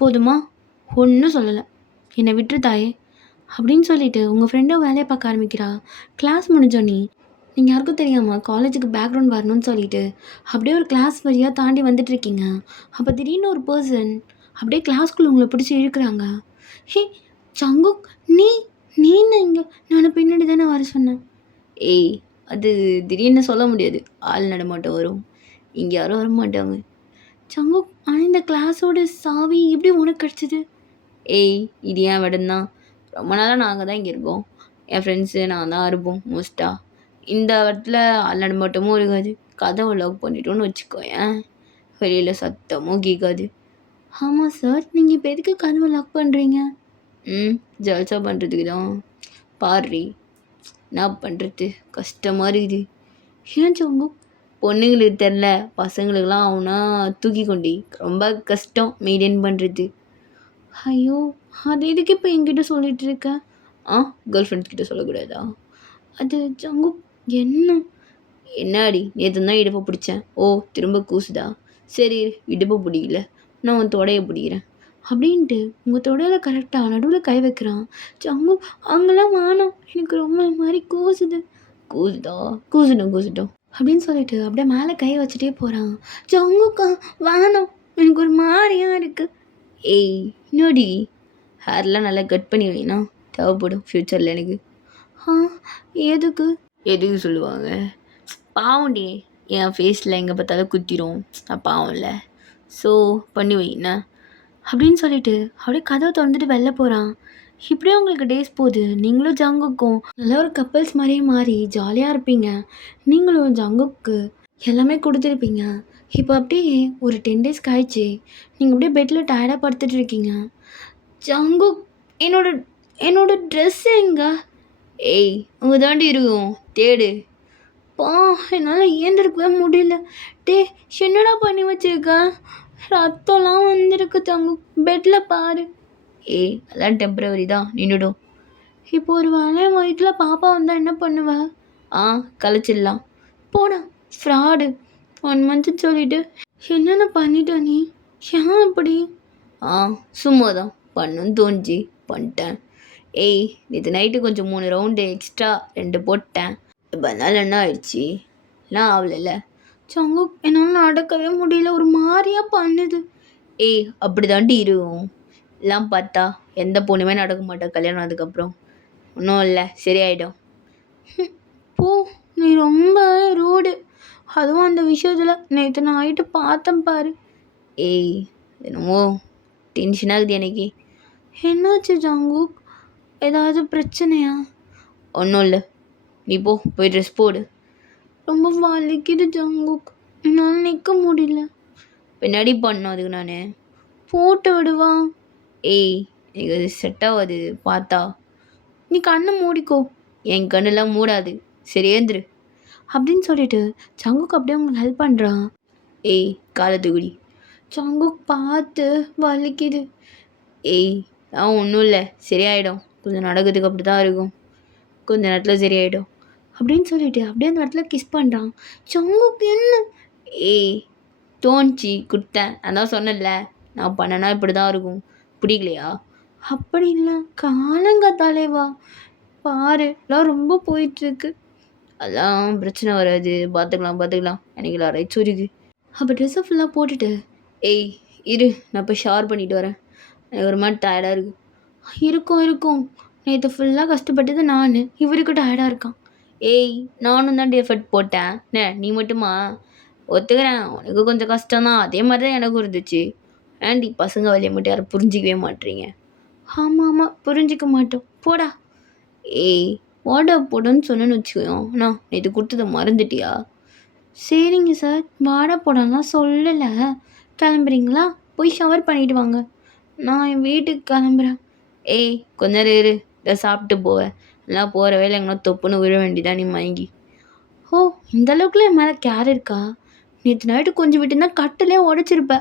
போதுமா, ஒன்றும் சொல்லலை, என்னை விட்டுரு தாயே அப்படின்னு சொல்லிட்டு உங்கள் ஃப்ரெண்டும் வேலையை பார்க்க ஆரம்பிக்கிறா. கிளாஸ் முடிஞ்சோன்னே நீங்கள் யாருக்கும் தெரியாமல் காலேஜுக்கு பேக்ரவுண்ட் வரணும்னு சொல்லிட்டு அப்படியே ஒரு கிளாஸ் வழியாக தாண்டி வந்துட்டுருக்கீங்க. அப்போ திடீர்னு ஒரு பர்சன் அப்படியே கிளாஸ்க்குள்ளே உங்களை பிடிச்சி இழுக்கிறாங்க. ஹே ஜங்குக், நீ நீ என்ன இங்கே? நான் பின்னாடி தானே வர சொன்னேன். ஏய் அது திடீர்னு சொல்ல முடியாது, ஆள் நடமாட்டம் வரும், இங்கே யாரும் வரமாட்டாங்க. ஜங்குக், ஆனால் இந்த கிளாஸோட சாவி எப்படி உனக்கு கிடச்சிது? ஏய் இது ஏன் விடந்தான், ரொம்ப நாளாக நாங்கள் தான் இங்கே இருக்கோம். என் ஃப்ரெண்ட்ஸு நான் தான் இருப்போம் மோஸ்ட்டாக. இந்த இடத்துல ஆள் நடமாட்டமும் இருக்காது. கதவை லாக் பண்ணிட்டோன்னு வச்சுக்கோயேன், வெளியில் சத்தமும் கேட்காது. ஆமாம் சார், நீங்கள் இப்போ எதுக்கு கதவை லாக் பண்ணுறீங்க? ஜல்சா பண்ணுறதுக்கு தான். பாரு என்ன பண்ணுறது, கஷ்டமாக இருக்குது. ஏன் ஜங்குக்? பொண்ணுங்களுக்கு தெரில, பசங்களுக்கெல்லாம் அவனா தூக்கி கொண்டு ரொம்ப கஷ்டம் மெயின்டைன் பண்ணுறது. ஐயோ அது எதுக்கு இப்போ என்கிட்ட சொல்லிட்டு இருக்க? கேர்ள் ஃப்ரெண்ட்ஸ் கிட்ட சொல்லக்கூடாதா? அது ஜங்குக் என்னடி, நேற்று தான் இடுப்பை பிடிச்சேன். ஓ திரும்ப கூசுதா? சரி இடுப்பை பிடிக்கல, நான் உன் தொடையை பிடிக்கிறேன் அப்படின்ட்டு உங்கள் தொடையில் கரெக்டாக நடுவில் கை வைக்கிறான். ஜங்குக், அங்கெல்லாம் வேணாம், எனக்கு ரொம்ப மாதிரி கூசுதா? கூசிட்டோம் அப்படின்னு சொல்லிட்டு அப்படியே மேலே கை வச்சுட்டே போகிறான். ஜங்குக்கா வேணாம், எனக்கு ஒரு மாதிரியாக இருக்குது. ஏய் இன்னொடி, ஹேர்லாம் நல்லா கட் பண்ணி வைனா, தேவைப்படும் ஃப்யூச்சரில் எனக்கு. எதுக்கு சொல்லுவாங்க, பாவண்டி என் ஃபேஸில் எங்கே பார்த்தாலும் குத்திரும், பாவம்ல, ஸோ பண்ணி வைண்ணா அப்படின்னு சொல்லிட்டு அப்படியே கதவை திறந்துட்டு வெளில போகிறான். இப்படியே உங்களுக்கு டேஸ் போகுது. நீங்களும் ஜங்குக்கும் நல்ல ஒரு கப்பல்ஸ் மாதிரியே மாறி ஜாலியாக இருப்பீங்க. நீங்களும் ஜங்குக்கு எல்லாமே கொடுத்துருப்பீங்க. இப்போ அப்படியே ஒரு 10 டேஸ் ஆயிடுச்சு. நீங்கள் அப்படியே பெட்டில் டயர்டாக படுத்துட்டு இருக்கீங்க. ஜங்குக், என்னோட ட்ரெஸ் எங்க? ஏய் உங்கள் தாண்டி இருக்கும், தேடு. என்னால் ஏந்திருக்கவே முடியல. என்னடா பண்ணி வச்சிருக்க? ரத்தம்லாம் வந்திருக்கு ஜங்குக், பெட்டில் பாரு. ஏய் அதெல்லாம் டெம்பரவரி தான், நின்றுடும். இப்போ ஒரு வேலை வயிற்றில் பாப்பா வந்தால் என்ன பண்ணுவ? கழிச்சிடலாம். போடா ஃப்ராடு, 1 மந்த்து சொல்லிட்டு என்னென்ன பண்ணிட்ட நீ? ஏன் இப்படி? சும்மா தான் பண்ணுன்னு தோணுச்சு, பண்ணிட்டேன். ஏய் நேற்று நைட்டு கொஞ்சம் 3 ரவுண்டு எக்ஸ்ட்ரா 2 போட்டேன். இப்போ அதனால என்ன ஆயிடுச்சு? எல்லாம் ஆகலைல்ல. ஜங்குக், என்னால் நடக்கவே முடியல, ஒரு மாதிரியாக பண்ணுது. ஏய் அப்படி தாண்டி இருக்கும், எல்லாம் பார்த்தா எந்த பொண்ணுமே நடக்க மாட்டா கல்யாணம் அதுக்கப்புறம். ஒன்றும் இல்லை, சரியாயிடும். போ, நீ ரொம்ப ரூடு. அதுவும் அந்த விஷயத்தில் நேற்று நான் ஆகிட்டு பார்த்தேன் பாரு. ஏய் என்னமோ டென்ஷனாகுது எனக்கு. என்னாச்சு ஜங்குக், ஏதாவது பிரச்சனையா? ஒன்றும் இல்லை, நீ போய் ட்ரெஸ் போடு. ரொம்ப வலிக்குது ஜங்குக், என்னால் நிற்க முடியல. பின்னாடி பண்ணோம் அதுக்கு நான் போட்டு விடுவா. ஏய் எனக்கு அது செட் ஆகாது பார்த்தா. நீ கண்ணை மூடிக்கோ. என் கண்ணெல்லாம் மூடாது, சரி ஏந்திரு அப்படின்னு சொல்லிட்டு ஜங்குக் அப்படியே உங்களுக்கு ஹெல்ப் பண்ணுறான். ஏய் காலத்துக்குடி. ஜங்குக் பார்த்து, வலிக்குது. ஏய் ஒன்றும் இல்லை, சரியாயிடும். கொஞ்சம் நடக்கிறதுக்கு அப்படி தான் இருக்கும், கொஞ்ச நேரத்தில் சரியாயிடும் அப்படின்னு சொல்லிட்டு அப்படியே அந்த இடத்துல கிஸ் பண்ணுறான். ஜங்குக்கு என்ன? ஏய் தோணுச்சு குடுத்தேன். நான் தான் சொன்னேன்ல, நான் பண்ணேன்னா இப்படி தான் இருக்கும். பிடிக்கலையா? அப்படி இல்லை, காலங்காத்தாலே வா, பாரு எல்லாம் ரொம்ப போயிட்டுருக்கு. அதெல்லாம் பிரச்சனை வராது, பார்த்துக்கலாம் எனக்கு ரைட்ஸ் வருது. அப்போ ட்ரெஸ்ஸை ஃபுல்லாக போட்டுட்டு, ஏய் இரு நான் போய் ஷவர் பண்ணிட்டு வரேன், எனக்கு ஒரு மாதிரி டயர்டாக இருக்குது. இருக்கும் நேற்று ஃபுல்லாக கஷ்டப்பட்டது நான், இவருக்கு டயர்டாக இருக்கான். ஏய் நானும் தான் எஃபர்ட் போட்டேன், என்ன நீ மட்டுமா? ஒத்துக்கிறேன் உனக்கு கொஞ்சம் கஷ்டம்தான், அதே மாதிரி தான் எனக்கும் இருந்துச்சு. ஏன்டி பசங்க வழியை மட்டும் யாரும் புரிஞ்சிக்கவே மாட்டீங்க? ஆமாம் புரிஞ்சிக்க மாட்டோம், போடா. ஏய் போடான்னு சொன்னேன்னு வச்சுக்கோ, அண்ணா நேற்று கொடுத்ததை மறந்துட்டியா? சரிங்க சார், வாடா போடாலாம் சொல்லலை. கிளம்புறீங்களா? போய் ஷவர் பண்ணிட்டு வாங்க, நான் என் வீட்டுக்கு கிளம்புறேன். ஏய் கொஞ்ச நேரம் இரு, இதை சாப்பிட்டு போவேன், எல்லாம் போகிற வேலை எங்கன்னா தொப்புன்னு விழ வேண்டியதான் நீ மயங்கி. ஓ இந்த அளவுக்குலாம் என் மேலே கேர் இருக்கா? நேற்று நைட்டு கொஞ்சம் விட்டுருந்தா கட்டிலே உடச்சிருப்ப.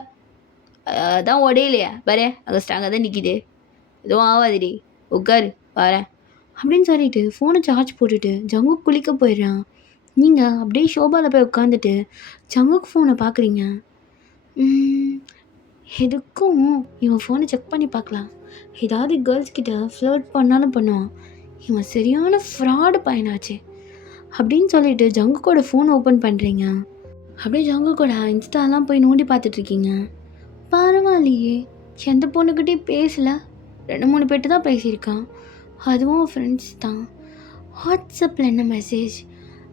அதான் உடையிலையா பாரு, அங்கே ஸ்ட்ராங்காக தான் நிற்கிது, எதுவும் ஆகாதுடி, உட்காரு வரேன் அப்படின்னு சொல்லிட்டு ஃபோனை சார்ஜ் போட்டுட்டு ஜங்குக்கு குளிக்க போயிடுறான். நீங்கள் அப்படியே ஷோபாவில் போய் உட்காந்துட்டு ஜங்குக்கு ஃபோனை பார்க்குறீங்க. எதுக்கும் இவன் ஃபோனை செக் பண்ணி பார்க்கலாம், ஏதாவது கேர்ள்ஸ் கிட்ட ஃப்ளர்ட் பண்ணாலும் பண்ணுவான், இவன் சரியான ஃப்ராடு பையனாச்சு அப்படின்னு சொல்லிட்டு ஜங்குக்கோட ஃபோன் ஓப்பன் பண்ணுறீங்க. அப்படியே ஜங்குக்கோட இன்ஸ்டாலாம் போய் நோண்டி பார்த்துட்ருக்கீங்க. பரவாயில்லையே, எந்த பொண்ணுக்கிட்டே பேசலை, 2-3 பேர்ட்டு தான் பேசியிருக்கான், அதுவும் ஃப்ரெண்ட்ஸ் தான். வாட்ஸ்அப்பில் என்ன மெசேஜ்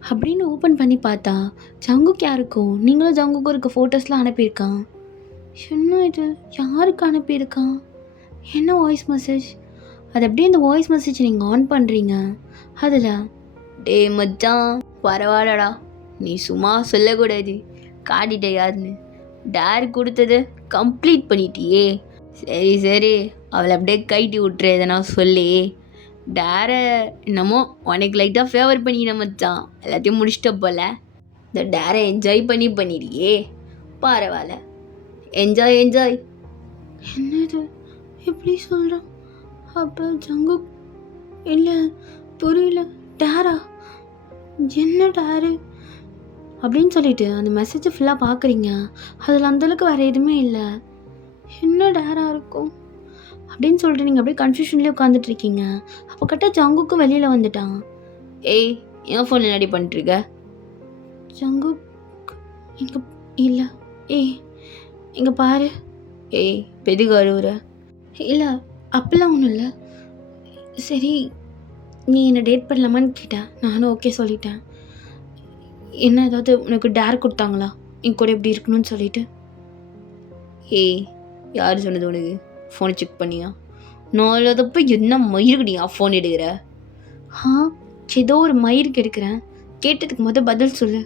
அப்படின்னு ஓப்பன் பண்ணி பார்த்தா ஜங்குக்கு யாருக்கும் நீங்களும் ஜங்குக்கும் இருக்க ஃபோட்டோஸ்லாம் அனுப்பியிருக்கான். என்ன இது, யாருக்கு அனுப்பியிருக்கான்? என்ன வாய்ஸ் மெசேஜ்? அது அப்படியே இந்த வாய்ஸ் மெசேஜ் நீங்கள் ஆன் பண்ணுறீங்க. அதில் டே மச்சான் பரவாயில்லடா, நீ சும்மா சொல்லக்கூடாது, காட்டிட்ட யாருன்னு, டேர் கொடுத்தது கம்ப்ளீட் பண்ணிட்டியே, சரி அவளை அப்படியே கைட்டி விட்டுரு, எதனா சொல்லி டேரை என்னமோ உனக்கு லைட்டாக ஃபேவர் பண்ணிக்கின மச்சான், எல்லாத்தையும் முடிச்சிட்ட போல, இந்த டேரை என்ஜாய் பண்ணிடியே, பரவாயில்ல என்ஜாய். என்னது எப்படி சொல்கிறான்? அப்போ ஜங்கு இல்லை புரியல, டேரா என்ன டேரு அப்படின்னு சொல்லிட்டு அந்த மெசேஜை ஃபுல்லாக பார்க்குறீங்க. அதில் அந்தளவுக்கு வேறு எதுவுமே இல்லை, என்ன டேராக இருக்கும் அப்படின்னு சொல்லிட்டு நீங்கள் அப்படியே கன்ஃபியூஷன்லேயே உட்காந்துட்ருக்கீங்க. அப்போ கரெக்டாக ஜங்குக்கு வெளியில் வந்துட்டான். ஏய் என் ஃபோன் என்னடி பண்ணிட்டுருக்க? ஜங்கு இங்கே இல்லை, ஏய் இங்கே பாரு. ஏய் பெதுக்கு அழுவுற? இல்லை அப்பெல்லாம் ஒன்றும் இல்லை, சரி நீ என்னை டேட் பண்ணலாமான்னு கேட்டேன், நானும் ஓகே சொல்லிட்டேன். என்ன ஏதாவது உனக்கு டேர் கொடுத்தாங்களா என் கூட எப்படி இருக்கணும்னு சொல்லிட்டு? ஏய் யார் சொன்னது உனக்கு? ஃபோனை செக் பண்ணியா? நான் இல்லாதப்போ என்ன மயிருக்குடியா ஃபோன் எடுக்கிற? ஏதோ ஒரு மயிருக்கு எடுக்கிறேன், கேட்டதுக்கு பதில் சொல்லு,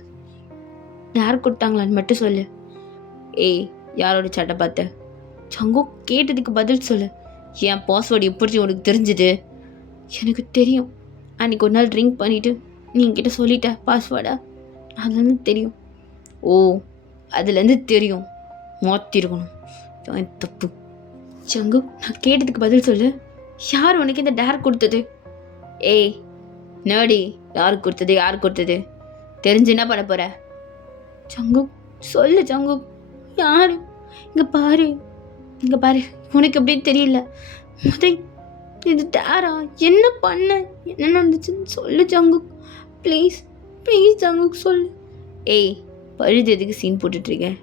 யார் கொடுத்தாங்களான்னு மட்டும் சொல்லு. ஏய் யாரோட சட்டை பார்த்த? ஜங்கு கேட்டதுக்கு பதில் சொல்லு. என் பாஸ்வேர்டு எப்படி உனக்கு தெரிஞ்சுது? எனக்கு தெரியும், அன்றைக்கி ஒரு நாள் ட்ரிங்க் பண்ணிவிட்டு நீ என்கிட்ட சொல்லிட்ட பாஸ்வேர்டா, அதுலேருந்து தெரியும். ஓ அதுலேருந்து தெரியும், மாற்றிருக்கணும், தப்பு. ஜங்கு நான் கேட்டதுக்கு பதில் சொல்லு, யார் உனக்கு இந்த டேர் கொடுத்தது? ஏய் நேடி, யார் கொடுத்தது தெரிஞ்சு என்ன பண்ண போகிற? ஜங்கு சொல்லு ஜங்கு, யார்? இங்கே பாரு உனக்கு எப்படி தெரியல, இது டேரா, என்ன பண்ண, என்ன நடந்துச்சுன்னு சொல்லு ஜங்கு, ப்ளீஸ் ஜங்கு சொல்லு. ஏய் பழுது எதுக்கு சீன் போட்டுட்ருக்கேன்?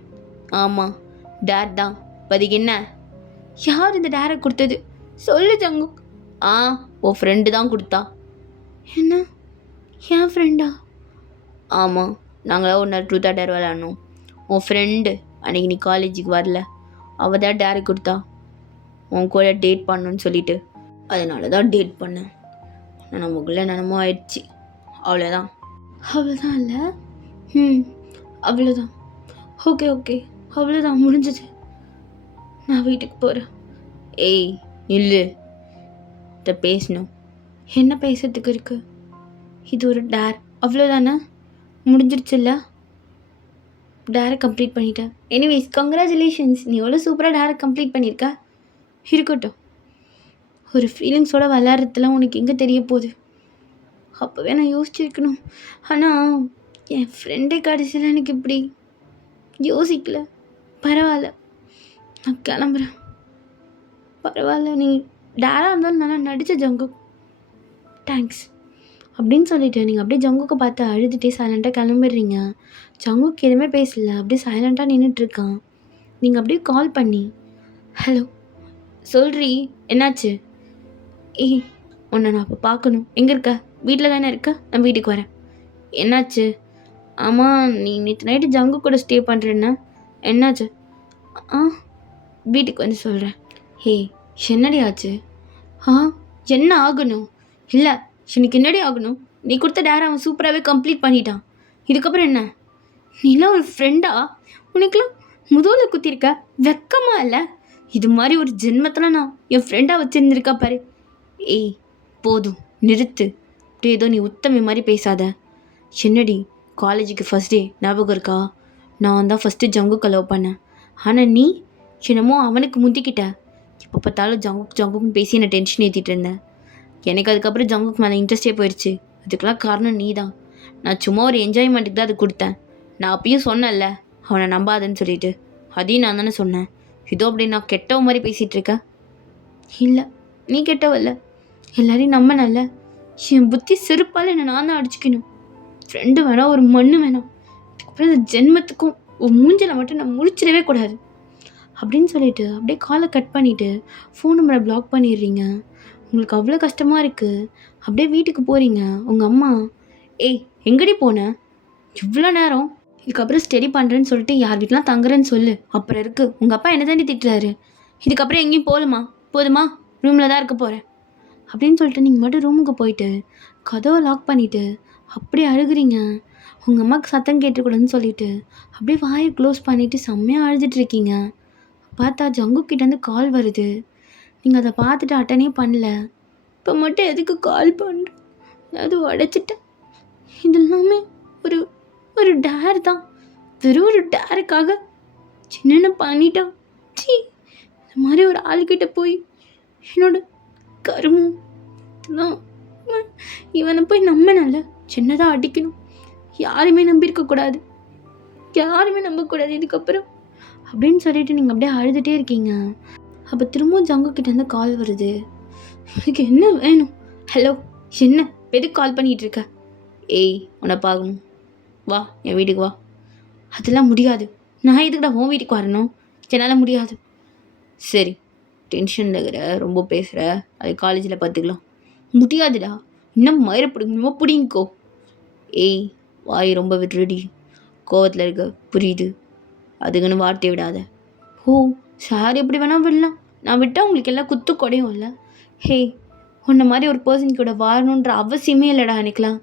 ஆமாம் டேர் தான், பதிக்கு என்ன? யார் இந்த டேரை கொடுத்தது சொல்லு ஜங்கு. உன் ஃப்ரெண்டு தான் கொடுத்தா. என்ன என் ஃப்ரெண்டா? ஆமாம் நாங்களாம் ஒரு நாள் ட்ரூத் ஆர் டேர் விளையாடணும், உன் ஃப்ரெண்டு அன்றைக்கி நீ காலேஜுக்கு வரல, அவள் தான் டேரை கொடுத்தா உன் கூட டேட் பண்ணணுன்னு சொல்லிட்டு, அதனால தான் டேட் பண்ணேன். நமக்குள்ளே என்னமோ ஆயிடுச்சு, அவ்வளோதான் இல்லை? அவ்வளோதான், ஓகே அவ்வளோதான் முடிஞ்சிச்சு, நான் வீட்டுக்கு போகிறேன். ஏய் இல்லை பேசணும். என்ன பேசுறதுக்கு இருக்கு? இது ஒரு டேர், அவ்வளோதானே, முடிஞ்சிருச்சுல்ல, டேரை கம்ப்ளீட் பண்ணிட்டேன். எனிவேஸ் கங்க்ராச்சுலேஷன்ஸ், நீ எவ்வளோ சூப்பராக டேரை கம்ப்ளீட் பண்ணியிருக்க. இருக்கட்டும், ஒரு ஃபீலிங்ஸோட விளையாடுறதுலாம் உனக்கு எங்கே தெரிய போகுது, அப்போவே நான் யோசிச்சிருக்கணும். ஆனால் என் ஃப்ரெண்டே கடைசியில் எனக்கு இப்படி யோசிக்கல. பரவாயில்ல, நான் கிளம்புறேன். பரவாயில்ல, நீ டேராக இருந்தாலும் நல்லா நடித்த ஜங்குக், தேங்க்ஸ் அப்படின்னு சொல்லிட்டு நீங்கள் அப்படியே ஜங்குக்கை பார்த்து அழுதுகிட்டே சைலண்ட்டாக கிளம்பிடுறீங்க. ஜங்குக் எதுவுமே பேசல, அப்படியே சைலண்ட்டாக நின்றுட்டுருக்கான். நீங்கள் அப்படியே கால் பண்ணி, ஹலோ சொல்றீ, என்னாச்சு? ஏய், உன்னை நான் அப்போ பார்க்கணும். எங்கே இருக்க? வீட்டில் தானே இருக்க? நான் வீட்டுக்கு வரேன். என்னாச்சு? ஆமாம், நீ நேற்று நைட்டு ஜங்கு கூட ஸ்டே பண்ணுறேன்னா என்னாச்சு? ஆ, வீட்டுக்கு வந்து சொல்கிறேன். ஹே, என்னடி ஆச்சு? ஆ, என்ன ஆகணும்? இல்லை, எனக்கு என்னடி ஆகணும்? நீ கொடுத்த டேரை அவன் சூப்பராகவே கம்ப்ளீட் பண்ணிட்டான். இதுக்கப்புறம் என்ன? நீலாம் ஒரு ஃப்ரெண்டா? உனக்குலாம் முதல்ல குத்திருக்க, வெக்கமா இல்லை? இது மாதிரி ஒரு ஜென்மத்தில் நான் என் ஃப்ரெண்டாக வச்சுருந்துருக்கா பாரு. ஏய், போதும், நிறுத்து. அப்படியே ஏதோ நீ உத்தமி மாதிரி பேசாத. என்னடி, காலேஜுக்கு ஃபஸ்ட் டே ஞாபகம் இருக்கா? நான் தான் ஃபஸ்ட்டு ஜங்குக்கு லவ் பண்ணேன். ஆனால் நீ என்னமோ அவனுக்கு முந்திக்கிட்ட. இப்போ பார்த்தாலும் ஜங்குக் ஜங்குக்னு பேசி என்னை டென்ஷன் ஏற்றிட்டு இருந்தேன். எனக்கு அதுக்கப்புறம் ஜங்குக் மேலே இன்ட்ரெஸ்டே போயிடுச்சு. அதுக்கெல்லாம் காரணம் நீ தான். நான் சும்மா ஒரு என்ஜாய்மெண்ட்டுக்கு தான் அது கொடுத்தேன். நான் அப்பயும் சொன்னேன்ல அவனை நம்பாதன்னு சொல்லிட்டு. அதையும் நான் தானே சொன்னேன். இதோ அப்படி நான் கெட்டவ மாதிரி பேசிகிட்டு இருக்கேன். இல்லை, நீ கெட்டவல்ல, எல்லாரையும் நம்பினல்ல. என் புத்தி செருப்பால் என்னை நான் தான் அடிச்சுக்கணும். ஃப்ரெண்டு வேணாம், ஒரு மண்ணு வேணாம். இதுக்கப்புறம் இந்த ஜென்மத்துக்கும் ஒரு மூஞ்சில் மட்டும் நான் முழிச்சிடவே கூடாது அப்படின்னு சொல்லிட்டு அப்படியே காலை கட் பண்ணிவிட்டு ஃபோன் நம்பரை பிளாக் பண்ணிடுறீங்க. உங்களுக்கு அவ்வளோ கஷ்டமாக இருக்குது. அப்படியே வீட்டுக்கு போகிறீங்க. உங்கள் அம்மா, ஏய் எங்கடி போனேன் இவ்வளோ நேரம்? இதுக்கப்புறம் ஸ்டடி பண்ணுறேன்னு சொல்லிட்டு யார் வீட்டெலாம் தங்குறேன்னு சொல்லு. அப்புறம் இருக்குது, உங்கள் அப்பா என்ன தாண்டி திட்டுறாரு. இதுக்கப்புறம் எங்கேயும் போகலமா, போதுமா, ரூமில் தான் இருக்க போகிறேன் அப்படின்னு சொல்லிட்டு நீங்கள் மட்டும் ரூமுக்கு போயிட்டு கதவை லாக் பண்ணிவிட்டு அப்படியே அழுகுறீங்க. உங்கள் அம்மாவுக்கு சத்தம் கேட்டுக்கூடாதுன்னு சொல்லிட்டு அப்படியே வாயை க்ளோஸ் பண்ணிவிட்டு செம்மையாக அழுதுட்ருக்கீங்க. பார்த்தா ஜங்குக்கிட்டேருந்து கால் வருது. நீங்கள் அதை பார்த்துட்டு அட்டனே பண்ணல. இப்போ மட்டும் எதுக்கு கால் பண்ணுறேன்? அது உடைச்சிட்டேன். இது எல்லாமே ஒரு ஒரு டேர் தான். வெறும் ஒரு டேருக்காக சின்ன பண்ணிட்டான். சி, இந்த மாதிரி ஒரு ஆள்கிட்ட போய் என்னோட கருமம் இதெல்லாம். இவனை போய் நம்பினால சின்னதாக அடிக்கணும். யாருமே நம்பியிருக்கக்கூடாது, யாருமே நம்பக்கூடாது இதுக்கப்புறம் அப்படின்னு சொல்லிட்டு நீங்கள் அப்படியே அழுதுகிட்டே இருக்கீங்க. அப்போ திரும்பவும் ஜங்குக்கிட்டேருந்து கால் வருது. எனக்கு என்ன வேணும்? ஹலோ, என்ன எதுக்கு கால் பண்ணிகிட்டு இருக்க? ஏய், உன்னை பார்க்கணும், வா என் வீட்டுக்கு வா. அதெல்லாம் முடியாது. நான் எதுக்குடா உன் வீட்டுக்கு வரணும்? என்னால் முடியாது. சரி, டென்ஷனில் இருக்கிற, ரொம்ப பேசுகிற, அது காலேஜில் பார்த்துக்கலாம். முடியாதுடா, இன்னும் மயிரை பிடிக்கணுமோ பிடிங்கோ. ஏய், வாய் ரொம்ப விட்டுருடி, கோவத்தில் இருக்க, புரியுது. அதுக்குன்னு வார்த்தையை விடாத. ஓ, சார் எப்படி வேணால் விடலாம். நான் விட்டால் உங்களுக்கு எல்லாம் குத்து கொடையும் இல்லை. ஹே, உன்ன மாதிரி ஒரு பர்சன் கூட வாழணுன்ற அவசியமே இல்லைடா எனக்குலாம்.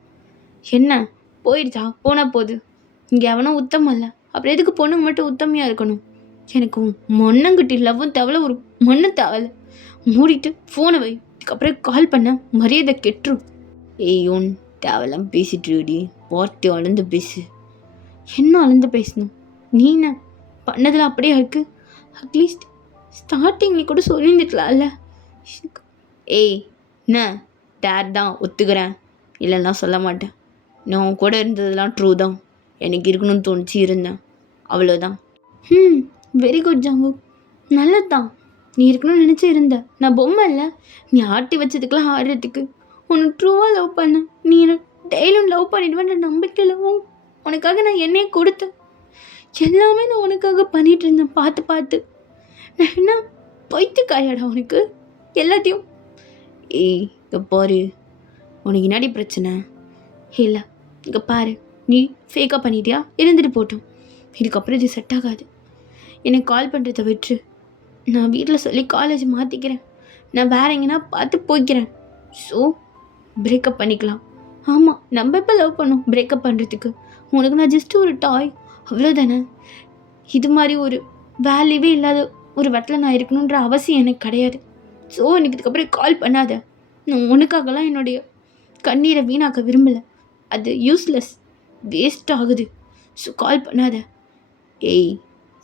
என்ன போயிடுச்சா, போனால் போகுது. இங்கே எவனும் உத்தமம் இல்லை, அப்புறம் எதுக்கு பொண்ணுங்க மட்டும் உத்தமையாக இருக்கணும்? எனக்கு மண்ணங்கிட்டி லவ்வும் தேவையில்ல, ஒரு மண்ணு தேவையில்ல. மூடிட்டு ஃபோனை வை. இதுக்கப்புறம் கால் பண்ண மரியாதை கெட்டுரும். ஏய், ஒன் தேவையில்லாம் பேசிட்டு இருடி, வார்த்தை அளந்து பேசு. என்ன அளந்து பேசணும்? நீ என்ன பண்ணதில் அப்படியே இருக்கு. அட்லீஸ்ட் ஸ்டார்டிங் நீ கூட சொல்லியிருந்துக்கலாம்ல. ஏய், என்ன டேட் தான், ஒத்துக்கிறேன், இல்லைன்னா சொல்ல மாட்டேன். நான் கூட இருந்ததெல்லாம் ட்ரூ தான். எனக்கு இருக்கணும்னு தோணுச்சு, இருந்தேன், அவ்வளோதான். வெரி குட் ஜங்கு, நல்லது தான். நீ இருக்கணும்னு நினச்சி இருந்த. நான் பொம்மை இல்லை, நீ ஆட்டி வச்சதுக்கெல்லாம் ஆடுறதுக்கு. உன்னை ட்ரூவாக லவ் பண்ண. நீ என்னை டெய்லியும் லவ் பண்ணிடுவேன்ற நம்பிக்கையில் உனக்காக நான் என்னையே கொடுத்தேன். எல்லாமே நான் உனக்காக பண்ணிகிட்டு இருந்தேன், பார்த்து பார்த்து. நான் என்ன பைத்துக்காயாடா உனக்கு எல்லாத்தையும்? ஏய், இங்கே பாரு, உனக்கு என்னடி பிரச்சனை? இல்லை, இங்கே பாரு, நீ ஃபேக்காக பண்ணிட்டியா, இருந்துட்டு போட்டோம். இதுக்கப்புறம் இது செட் ஆகாது. எனக்கு கால் பண்ணுறதை விட்டுரு. நான் வீட்டில் சொல்லி காலேஜ் மாற்றிக்கிறேன். நான் வேற எங்கன்னா பார்த்து போய்க்கிறேன். ஸோ பிரேக்கப் பண்ணிக்கலாம். ஆமாம், நம்ம இப்போ லவ் பண்ணோம் பிரேக்கப் பண்ணுறதுக்கு. உனக்கு நான் ஜஸ்ட் ஒரு டாய், அவ்வளோதானே. இது மாதிரி ஒரு வேல்யூவே இல்லாத ஒரு இடத்துல நான் இருக்கணுன்ற அவசியம் எனக்கு கிடையாது. ஸோ எனக்கு இதுக்கப்புறம் கால் பண்ணாத. நான் உனக்காகலாம் என்னுடைய கண்ணீரை வீணாக்க விரும்பலை. அது யூஸ்லெஸ், வேஸ்ட் ஆகுது. ஸோ கால் பண்ணாத. ஏய்,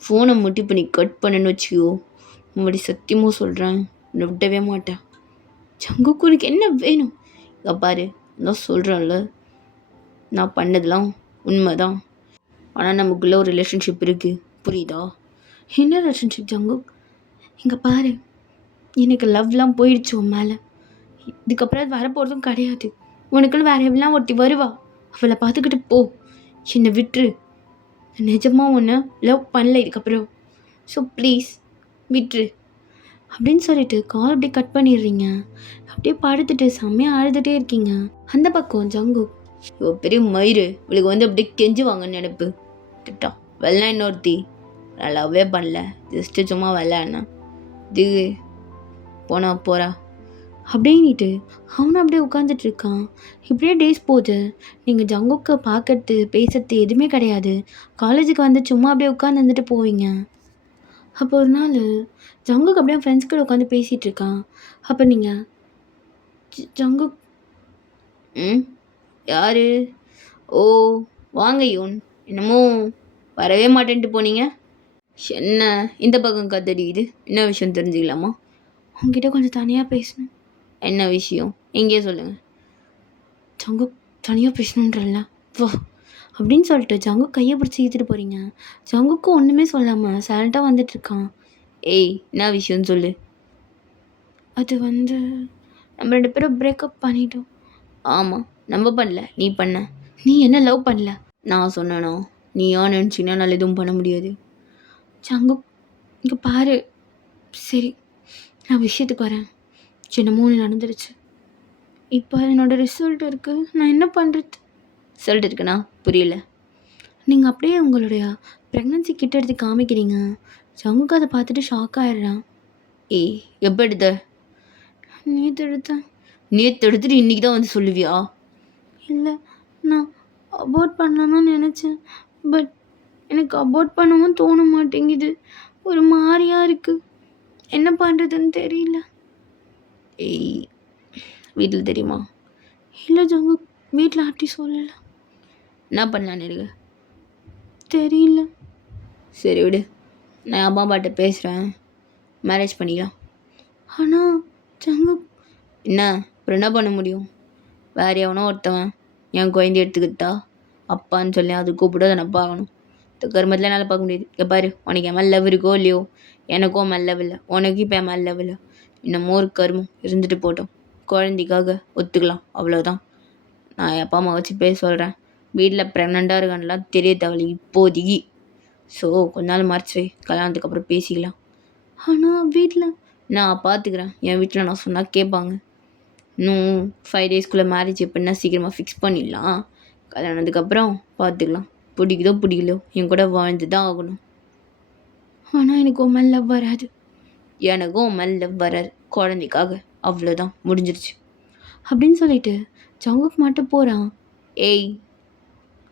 ஃபோனை மட்டும் இப்போ நீ கட் பண்ணணும்னு வச்சுக்கோ, உங்களுடைய சத்தியமாக சொல்கிறேன், நான் விடவே மாட்டேன். ஜங்குக்கு உனக்கு என்ன வேணும்? இங்கே பாரு, நான் சொல்கிறேன்ல, நான் பண்ணதெல்லாம் உண்மைதான். ஆனால் நமக்குள்ளே ஒரு ரிலேஷன்ஷிப் இருக்குது, புரியுதா? என்ன ரிலேஷன்ஷிப் ஜங்குக்? இங்கே பாரு, எனக்கு லவ்லாம் போயிடுச்சு உன் மேலே. இதுக்கப்புறம் அது வரப்போகிறதும் கிடையாது. உனக்குன்னு வேறு எவ்வளோ ஒருத்தி வருவா, அவளை பார்த்துக்கிட்டு போ. என்னை விட்டுரு. நிஜமாக ஒன்று லவ் பண்ணல இதுக்கப்புறம். ஸோ ப்ளீஸ் விட்டுரு அப்படின்னு சொல்லிட்டு கால் அப்படியே கட் பண்ணிடுறீங்க. அப்படியே படுத்துட்டு செம்மையாக அழுதுகிட்டே இருக்கீங்க. அந்த பக்கம் ஜங்குக், இவ பெரிய மயிறு, இவளுக்கு வந்து அப்படியே கெஞ்சுவாங்கன்னு நினைப்பு. திட்டா வெள்ளை இன்னொருத்தி, நான் லவ்வே பண்ணல, ஜஸ்ட்டு சும்மா வெள்ளைண்ணா இது போனா போகிறா அப்படின்ட்டு அவனும் அப்படியே உட்காந்துட்டு இருக்கான். இப்படியே டேஸ் போகுது. நீங்கள் ஜங்குக்கை பார்க்கறது பேசுறது எதுவுமே கிடையாது. காலேஜுக்கு வந்து சும்மா அப்படியே உட்காந்து வந்துட்டு போவீங்க. அப்போ ஒரு நாள் ஜங்குக் அப்படியே ஃப்ரெண்ட்ஸ் கூட உட்காந்து பேசிகிட்டு இருக்கான். அப்போ நீங்கள் ஜங்குக், யார்? ஓ வாங்க யோன், என்னமோ வரவே மாட்டேன்ட்டு போனீங்க. என்ன இந்த பக்கம் கத்தடிக்குது, என்ன விஷயம் தெரிஞ்சுக்கலாமா? உங்ககிட்ட கொஞ்சம் தனியாக பேசணும். என்ன விஷயம், எங்கேயே சொல்லுங்கள். ஜங்குக் தனியாக பேசணுன்றல வா அப்படின்னு சொல்லிட்டு ஜங்குக் கையை பிடிச்சி இழுத்துட்டு போகிறீங்க. ஜங்குக்கும் ஒன்றுமே சொல்லாமல் சைலண்ட்டாக வந்துட்டுருக்கான். ஏய் என்ன விஷயம்னு சொல்லு. அது வந்து நம்ம 2 பேரும் பிரேக்கப் பண்ணிட்டோம். ஆமாம், நம்ம பண்ணல, நீ பண்ண. நீ என்ன லவ் பண்ணல? நான் சொன்னேனா? நீ ஏன் நினச்சின்னா என்னால் எதுவும் பண்ண முடியாது. ஜங்குக் இங்கே பாரு, சரி நான் விஷயத்துக்கு வரேன். என்னமோ ஒன்று நடந்துருச்சு. இப்போ என்னோடய ரிசல்ட் இருக்குது, நான் என்ன பண்ணுறது? ரிசல்ட் இருக்குண்ணா புரியல. நீங்கள் அப்படியே உங்களுடைய ப்ரெக்னன்சி கிட்ட எடுத்து காமிக்கிறீங்க. ஜங்குக்கு அதை பார்த்துட்டு ஷாக் ஆகிடுறான். ஏய் எப்போ எடுத்த? நேற்று எடுத்தேன். நேற்று எடுத்துட்டு இன்றைக்கி தான் வந்து சொல்லுவியா? இல்லை, நான் அபோர்ட் பண்ணலான்னு நினச்சேன். பட் எனக்கு அபோர்ட் பண்ணவும் தோண மாட்டேங்குது. ஒரு மாதிரியாக இருக்குது. என்ன பண்ணுறதுன்னு தெரியல. ஏய் வீட்டில் தெரியுமா? இல்லை ஜங்குக், வீட்டில் ஆட்டி சொல்லலை. என்ன பண்ணலான்னு இருக்கு தெரியல. சரி விடு, நான் அம்மா அப்பாட்ட பேசுகிறேன், மேரேஜ் பண்ணிக்கலாம். ஆனால் ஜங்குக். என்ன அப்புறம் என்ன பண்ண முடியும்? வேறு எவனோ ஒருத்தவன் என் குழந்தைய எடுத்துக்கிட்டா அப்பான்னு சொல்லி அது கூப்பிட்டு அதை நான் பார்க்கணும். இந்த கருமத்தில் என்னால் பார்க்க முடியாது. இங்கே பாரு, உனக்கு என் மேலே லவ் இருக்கோ இல்லையோ, எனக்கும் மேலே லவ் இல்லை, உனக்கு இப்போ என் மேலே லவ் இல்லை. இன்னமும் ஒரு கருமம் இருந்துட்டு போட்டோம், குழந்தைக்காக ஒத்துக்கலாம், அவ்வளோதான். நான் என் அப்பா அம்மா வச்சு பேச சொல்கிறேன். வீட்டில் ப்ரெக்னெண்ட்டாக இருக்கான்லாம் தெரிய தேவையில்லை இப்போதைக்கு. ஸோ கொஞ்ச நாள் மறைச்சி கல்யாணத்துக்கு அப்புறம் பேசிக்கலாம். ஆனால் வீட்டில் நான் பார்த்துக்கிறேன். என் வீட்டில் நான் சொன்னால் கேட்பாங்க. இன்னும் 5 டேஸ்க்குள்ளே மேரேஜ் எப்படின்னா சீக்கிரமாக ஃபிக்ஸ் பண்ணிடலாம். கல்யாணத்துக்கப்புறம் பார்த்துக்கலாம். பிடிக்குதோ பிடிக்கலையோ என் கூட வாழ்ந்து தான் ஆகணும். ஆனால் எனக்கு உன் மேலே லவ் வராது. எனக்கும் உன் மேலே லவ் வராது, குழந்தைக்காக, அவ்வளோதான், முடிஞ்சிருச்சு அப்படின்னு சொல்லிட்டு ஜங்குக் மட்டும் போகிறான். ஏய்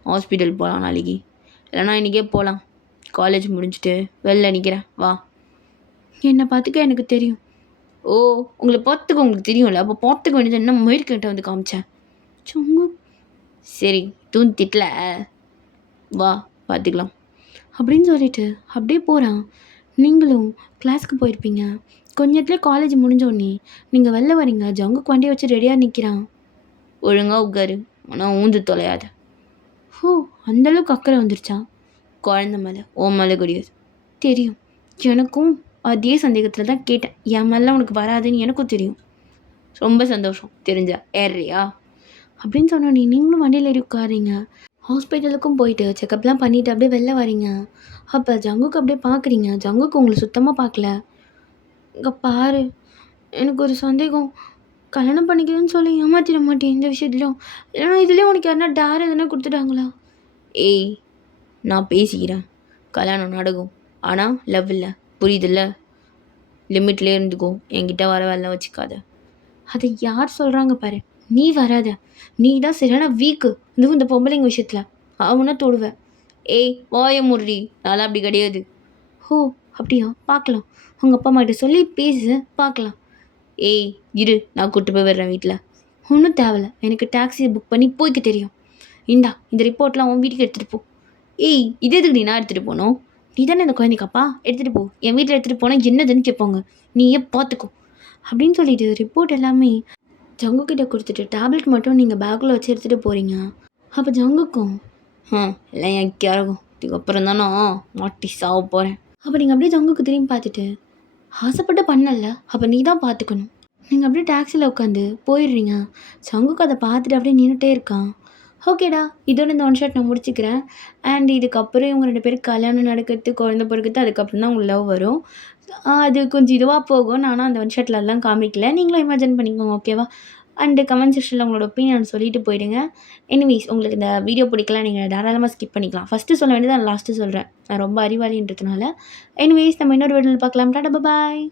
ஹாஸ்பிட்டல் போகலாம் நாளைக்கு, இல்லைனா இன்றைக்கே போகலாம். காலேஜ் முடிஞ்சுட்டு வெளில நிற்கிறேன், வா. என்னை பார்த்துக்க எனக்கு தெரியும். ஓ உங்களை பார்த்துக்க உங்களுக்கு தெரியும்ல, அப்போ பார்த்துக்க வேண்டியது என்ன மயிர்கிட்ட வந்து காமிச்சேன். ஜங்குக் சரி திட்டல, வா பார்த்துக்கலாம் அப்படின்னு சொல்லிட்டு அப்படியே போகிறான். நீங்களும் கிளாஸ்க்கு போயிருப்பீங்க. கொஞ்சத்துல காலேஜ் முடிஞ்சோடனே நீங்கள் வெளில வரீங்க. ஜங்குக் வண்டியை வச்சு ரெடியாக நிற்கிறான். ஒழுங்காக உட்காரு, ஆனால் ஊந்து தொலையாத. ஓ அந்தளவுக்கு அக்கறை வந்துருச்சா? குழந்த மேலே, ஓ மேலே கிடையாது. தெரியும், எனக்கும் அதே சந்தேகத்தில் தான் கேட்டேன். என் மேலாம் உனக்கு வராதுன்னு எனக்கும் தெரியும். ரொம்ப சந்தோஷம், தெரிஞ்சா ஏறியா அப்படின்னு சொன்னோன்னே நீங்களும் வண்டியில் ஏறி உட்காருங்க. ஹாஸ்பிட்டலுக்கும் போயிட்டு செக்கப்லாம் பண்ணிவிட்டு அப்படியே வெளில வரீங்க. அப்போ ஜங்குக்கு அப்படியே பார்க்குறீங்க. ஜங்குக்கு உங்களை சுத்தமாக பார்க்கல. இங்கே பாரு, எனக்கு ஒரு சந்தேகம். கல்யாணம் பண்ணிக்கிறேன்னு சொல்லி ஏமாற்றிட மாட்டேன் இந்த விஷயத்துலையும்? இல்லைனா இதுலேயும் உனக்கு யாருன்னா டேர் எதுனா கொடுத்துட்டாங்களா? ஏய் நான் பேசிக்கிறேன், கல்யாணம் நடக்கும், ஆனால் லவ் இல்லை, புரியுதில்ல? லிமிட்லேயே இருந்துக்கோ, என்கிட்ட வர வேலை வச்சுக்காத. அதை யார் சொல்கிறாங்க பாரு, நீ வராத. நீ தான் சரியான வீக்கு, இதுவும் இந்த பொம்பளைங்க விஷயத்தில். அவனா தொடுவேன். ஏய் வாய முடி, நான்லாம் அப்படி கிடையாது. ஓ அப்படியா, பார்க்கலாம். உங்கள் அப்பா அம்மாகிட்ட சொல்லி பேசு, பார்க்கலாம். ஏய் இரு, நான் கூப்பிட்டு போய் வர்றேன் வீட்டில். ஒன்றும் தேவையில்ல, எனக்கு டாக்ஸியை புக் பண்ணி போய்க்க தெரியும். இந்தா இந்த ரிப்போர்ட்லாம் உன் வீட்டுக்கு எடுத்துகிட்டு போ. ஏய் இது எதுக்கு நீ நான் எடுத்துகிட்டு போகணும்? நீ தானே இந்த குழந்தைக்கப்பா, எடுத்துகிட்டு போ. என் வீட்டில் எடுத்துகிட்டு போனால் என்னதுன்னு கேட்பாங்க, நீயே பார்த்துக்கோ அப்படின்னு சொல்லிட்டு ரிப்போர்ட் எல்லாமே ஜங்கு கிட்ட கொடுத்துட்டு டேப்லெட் மட்டும் நீங்கள் பேக்கில் வச்சு எடுத்துகிட்டு போகிறீங்க. அப்போ ஜங்குக்கும் எல்லாம் என் கேரகும் இதுக்கப்புறம் தான் நான் மாட்டி சாவ போகிறேன். அப்போ நீங்கள் அப்படியே ஜங்குக்கு திரும்பி பார்த்துட்டு ஆசைப்பட்டு பண்ணல, அப்போ நீ தான் பார்த்துக்கணும். நீங்கள் அப்படியே டாக்ஸியில் உட்காந்து போயிடுறீங்க. ஜங்குக்கு அதை பார்த்துட்டு அப்படியே நின்றுட்டே இருக்கான். ஓகேடா, இதோட இந்த ஒன் ஷாட் நான் முடிச்சுக்கிறேன். அண்ட் இதுக்கப்புறம் இவங்க 2 பேருக்கு கல்யாணம் நடக்கிறது, குழந்தை பிறகுது, அதுக்கப்புறம் தான் உங்களுக்கு லவ் வரும். அது கொஞ்சம் இதுவாக போகும். நானும் அந்த ஒன் ஷாட்டில் அதெல்லாம் காமிக்கல. நீங்களும் இமேஜின் பண்ணிக்கோங்க, ஓகேவா? அண்டு கமெண்ட் செக்ஷனில் உங்களோட ஒப்பீனியன் சொல்லிட்டு போயிடுங்க. எனிவேஸ், உங்களுக்கு இந்த வீடியோ பிடிக்கலாம், நீங்கள் தாராளமாக ஸ்கிப் பண்ணிக்கலாம். ஃபஸ்ட்டு சொல்ல வேண்டியது நான் லாஸ்ட்டு சொல்கிறேன். நான் ரொம்ப அறிவாளின்றதுனால. எனிவேஸ், நம்ம இன்னொரு வீடியோவில் பார்க்கலாம். டாடா, பாய்.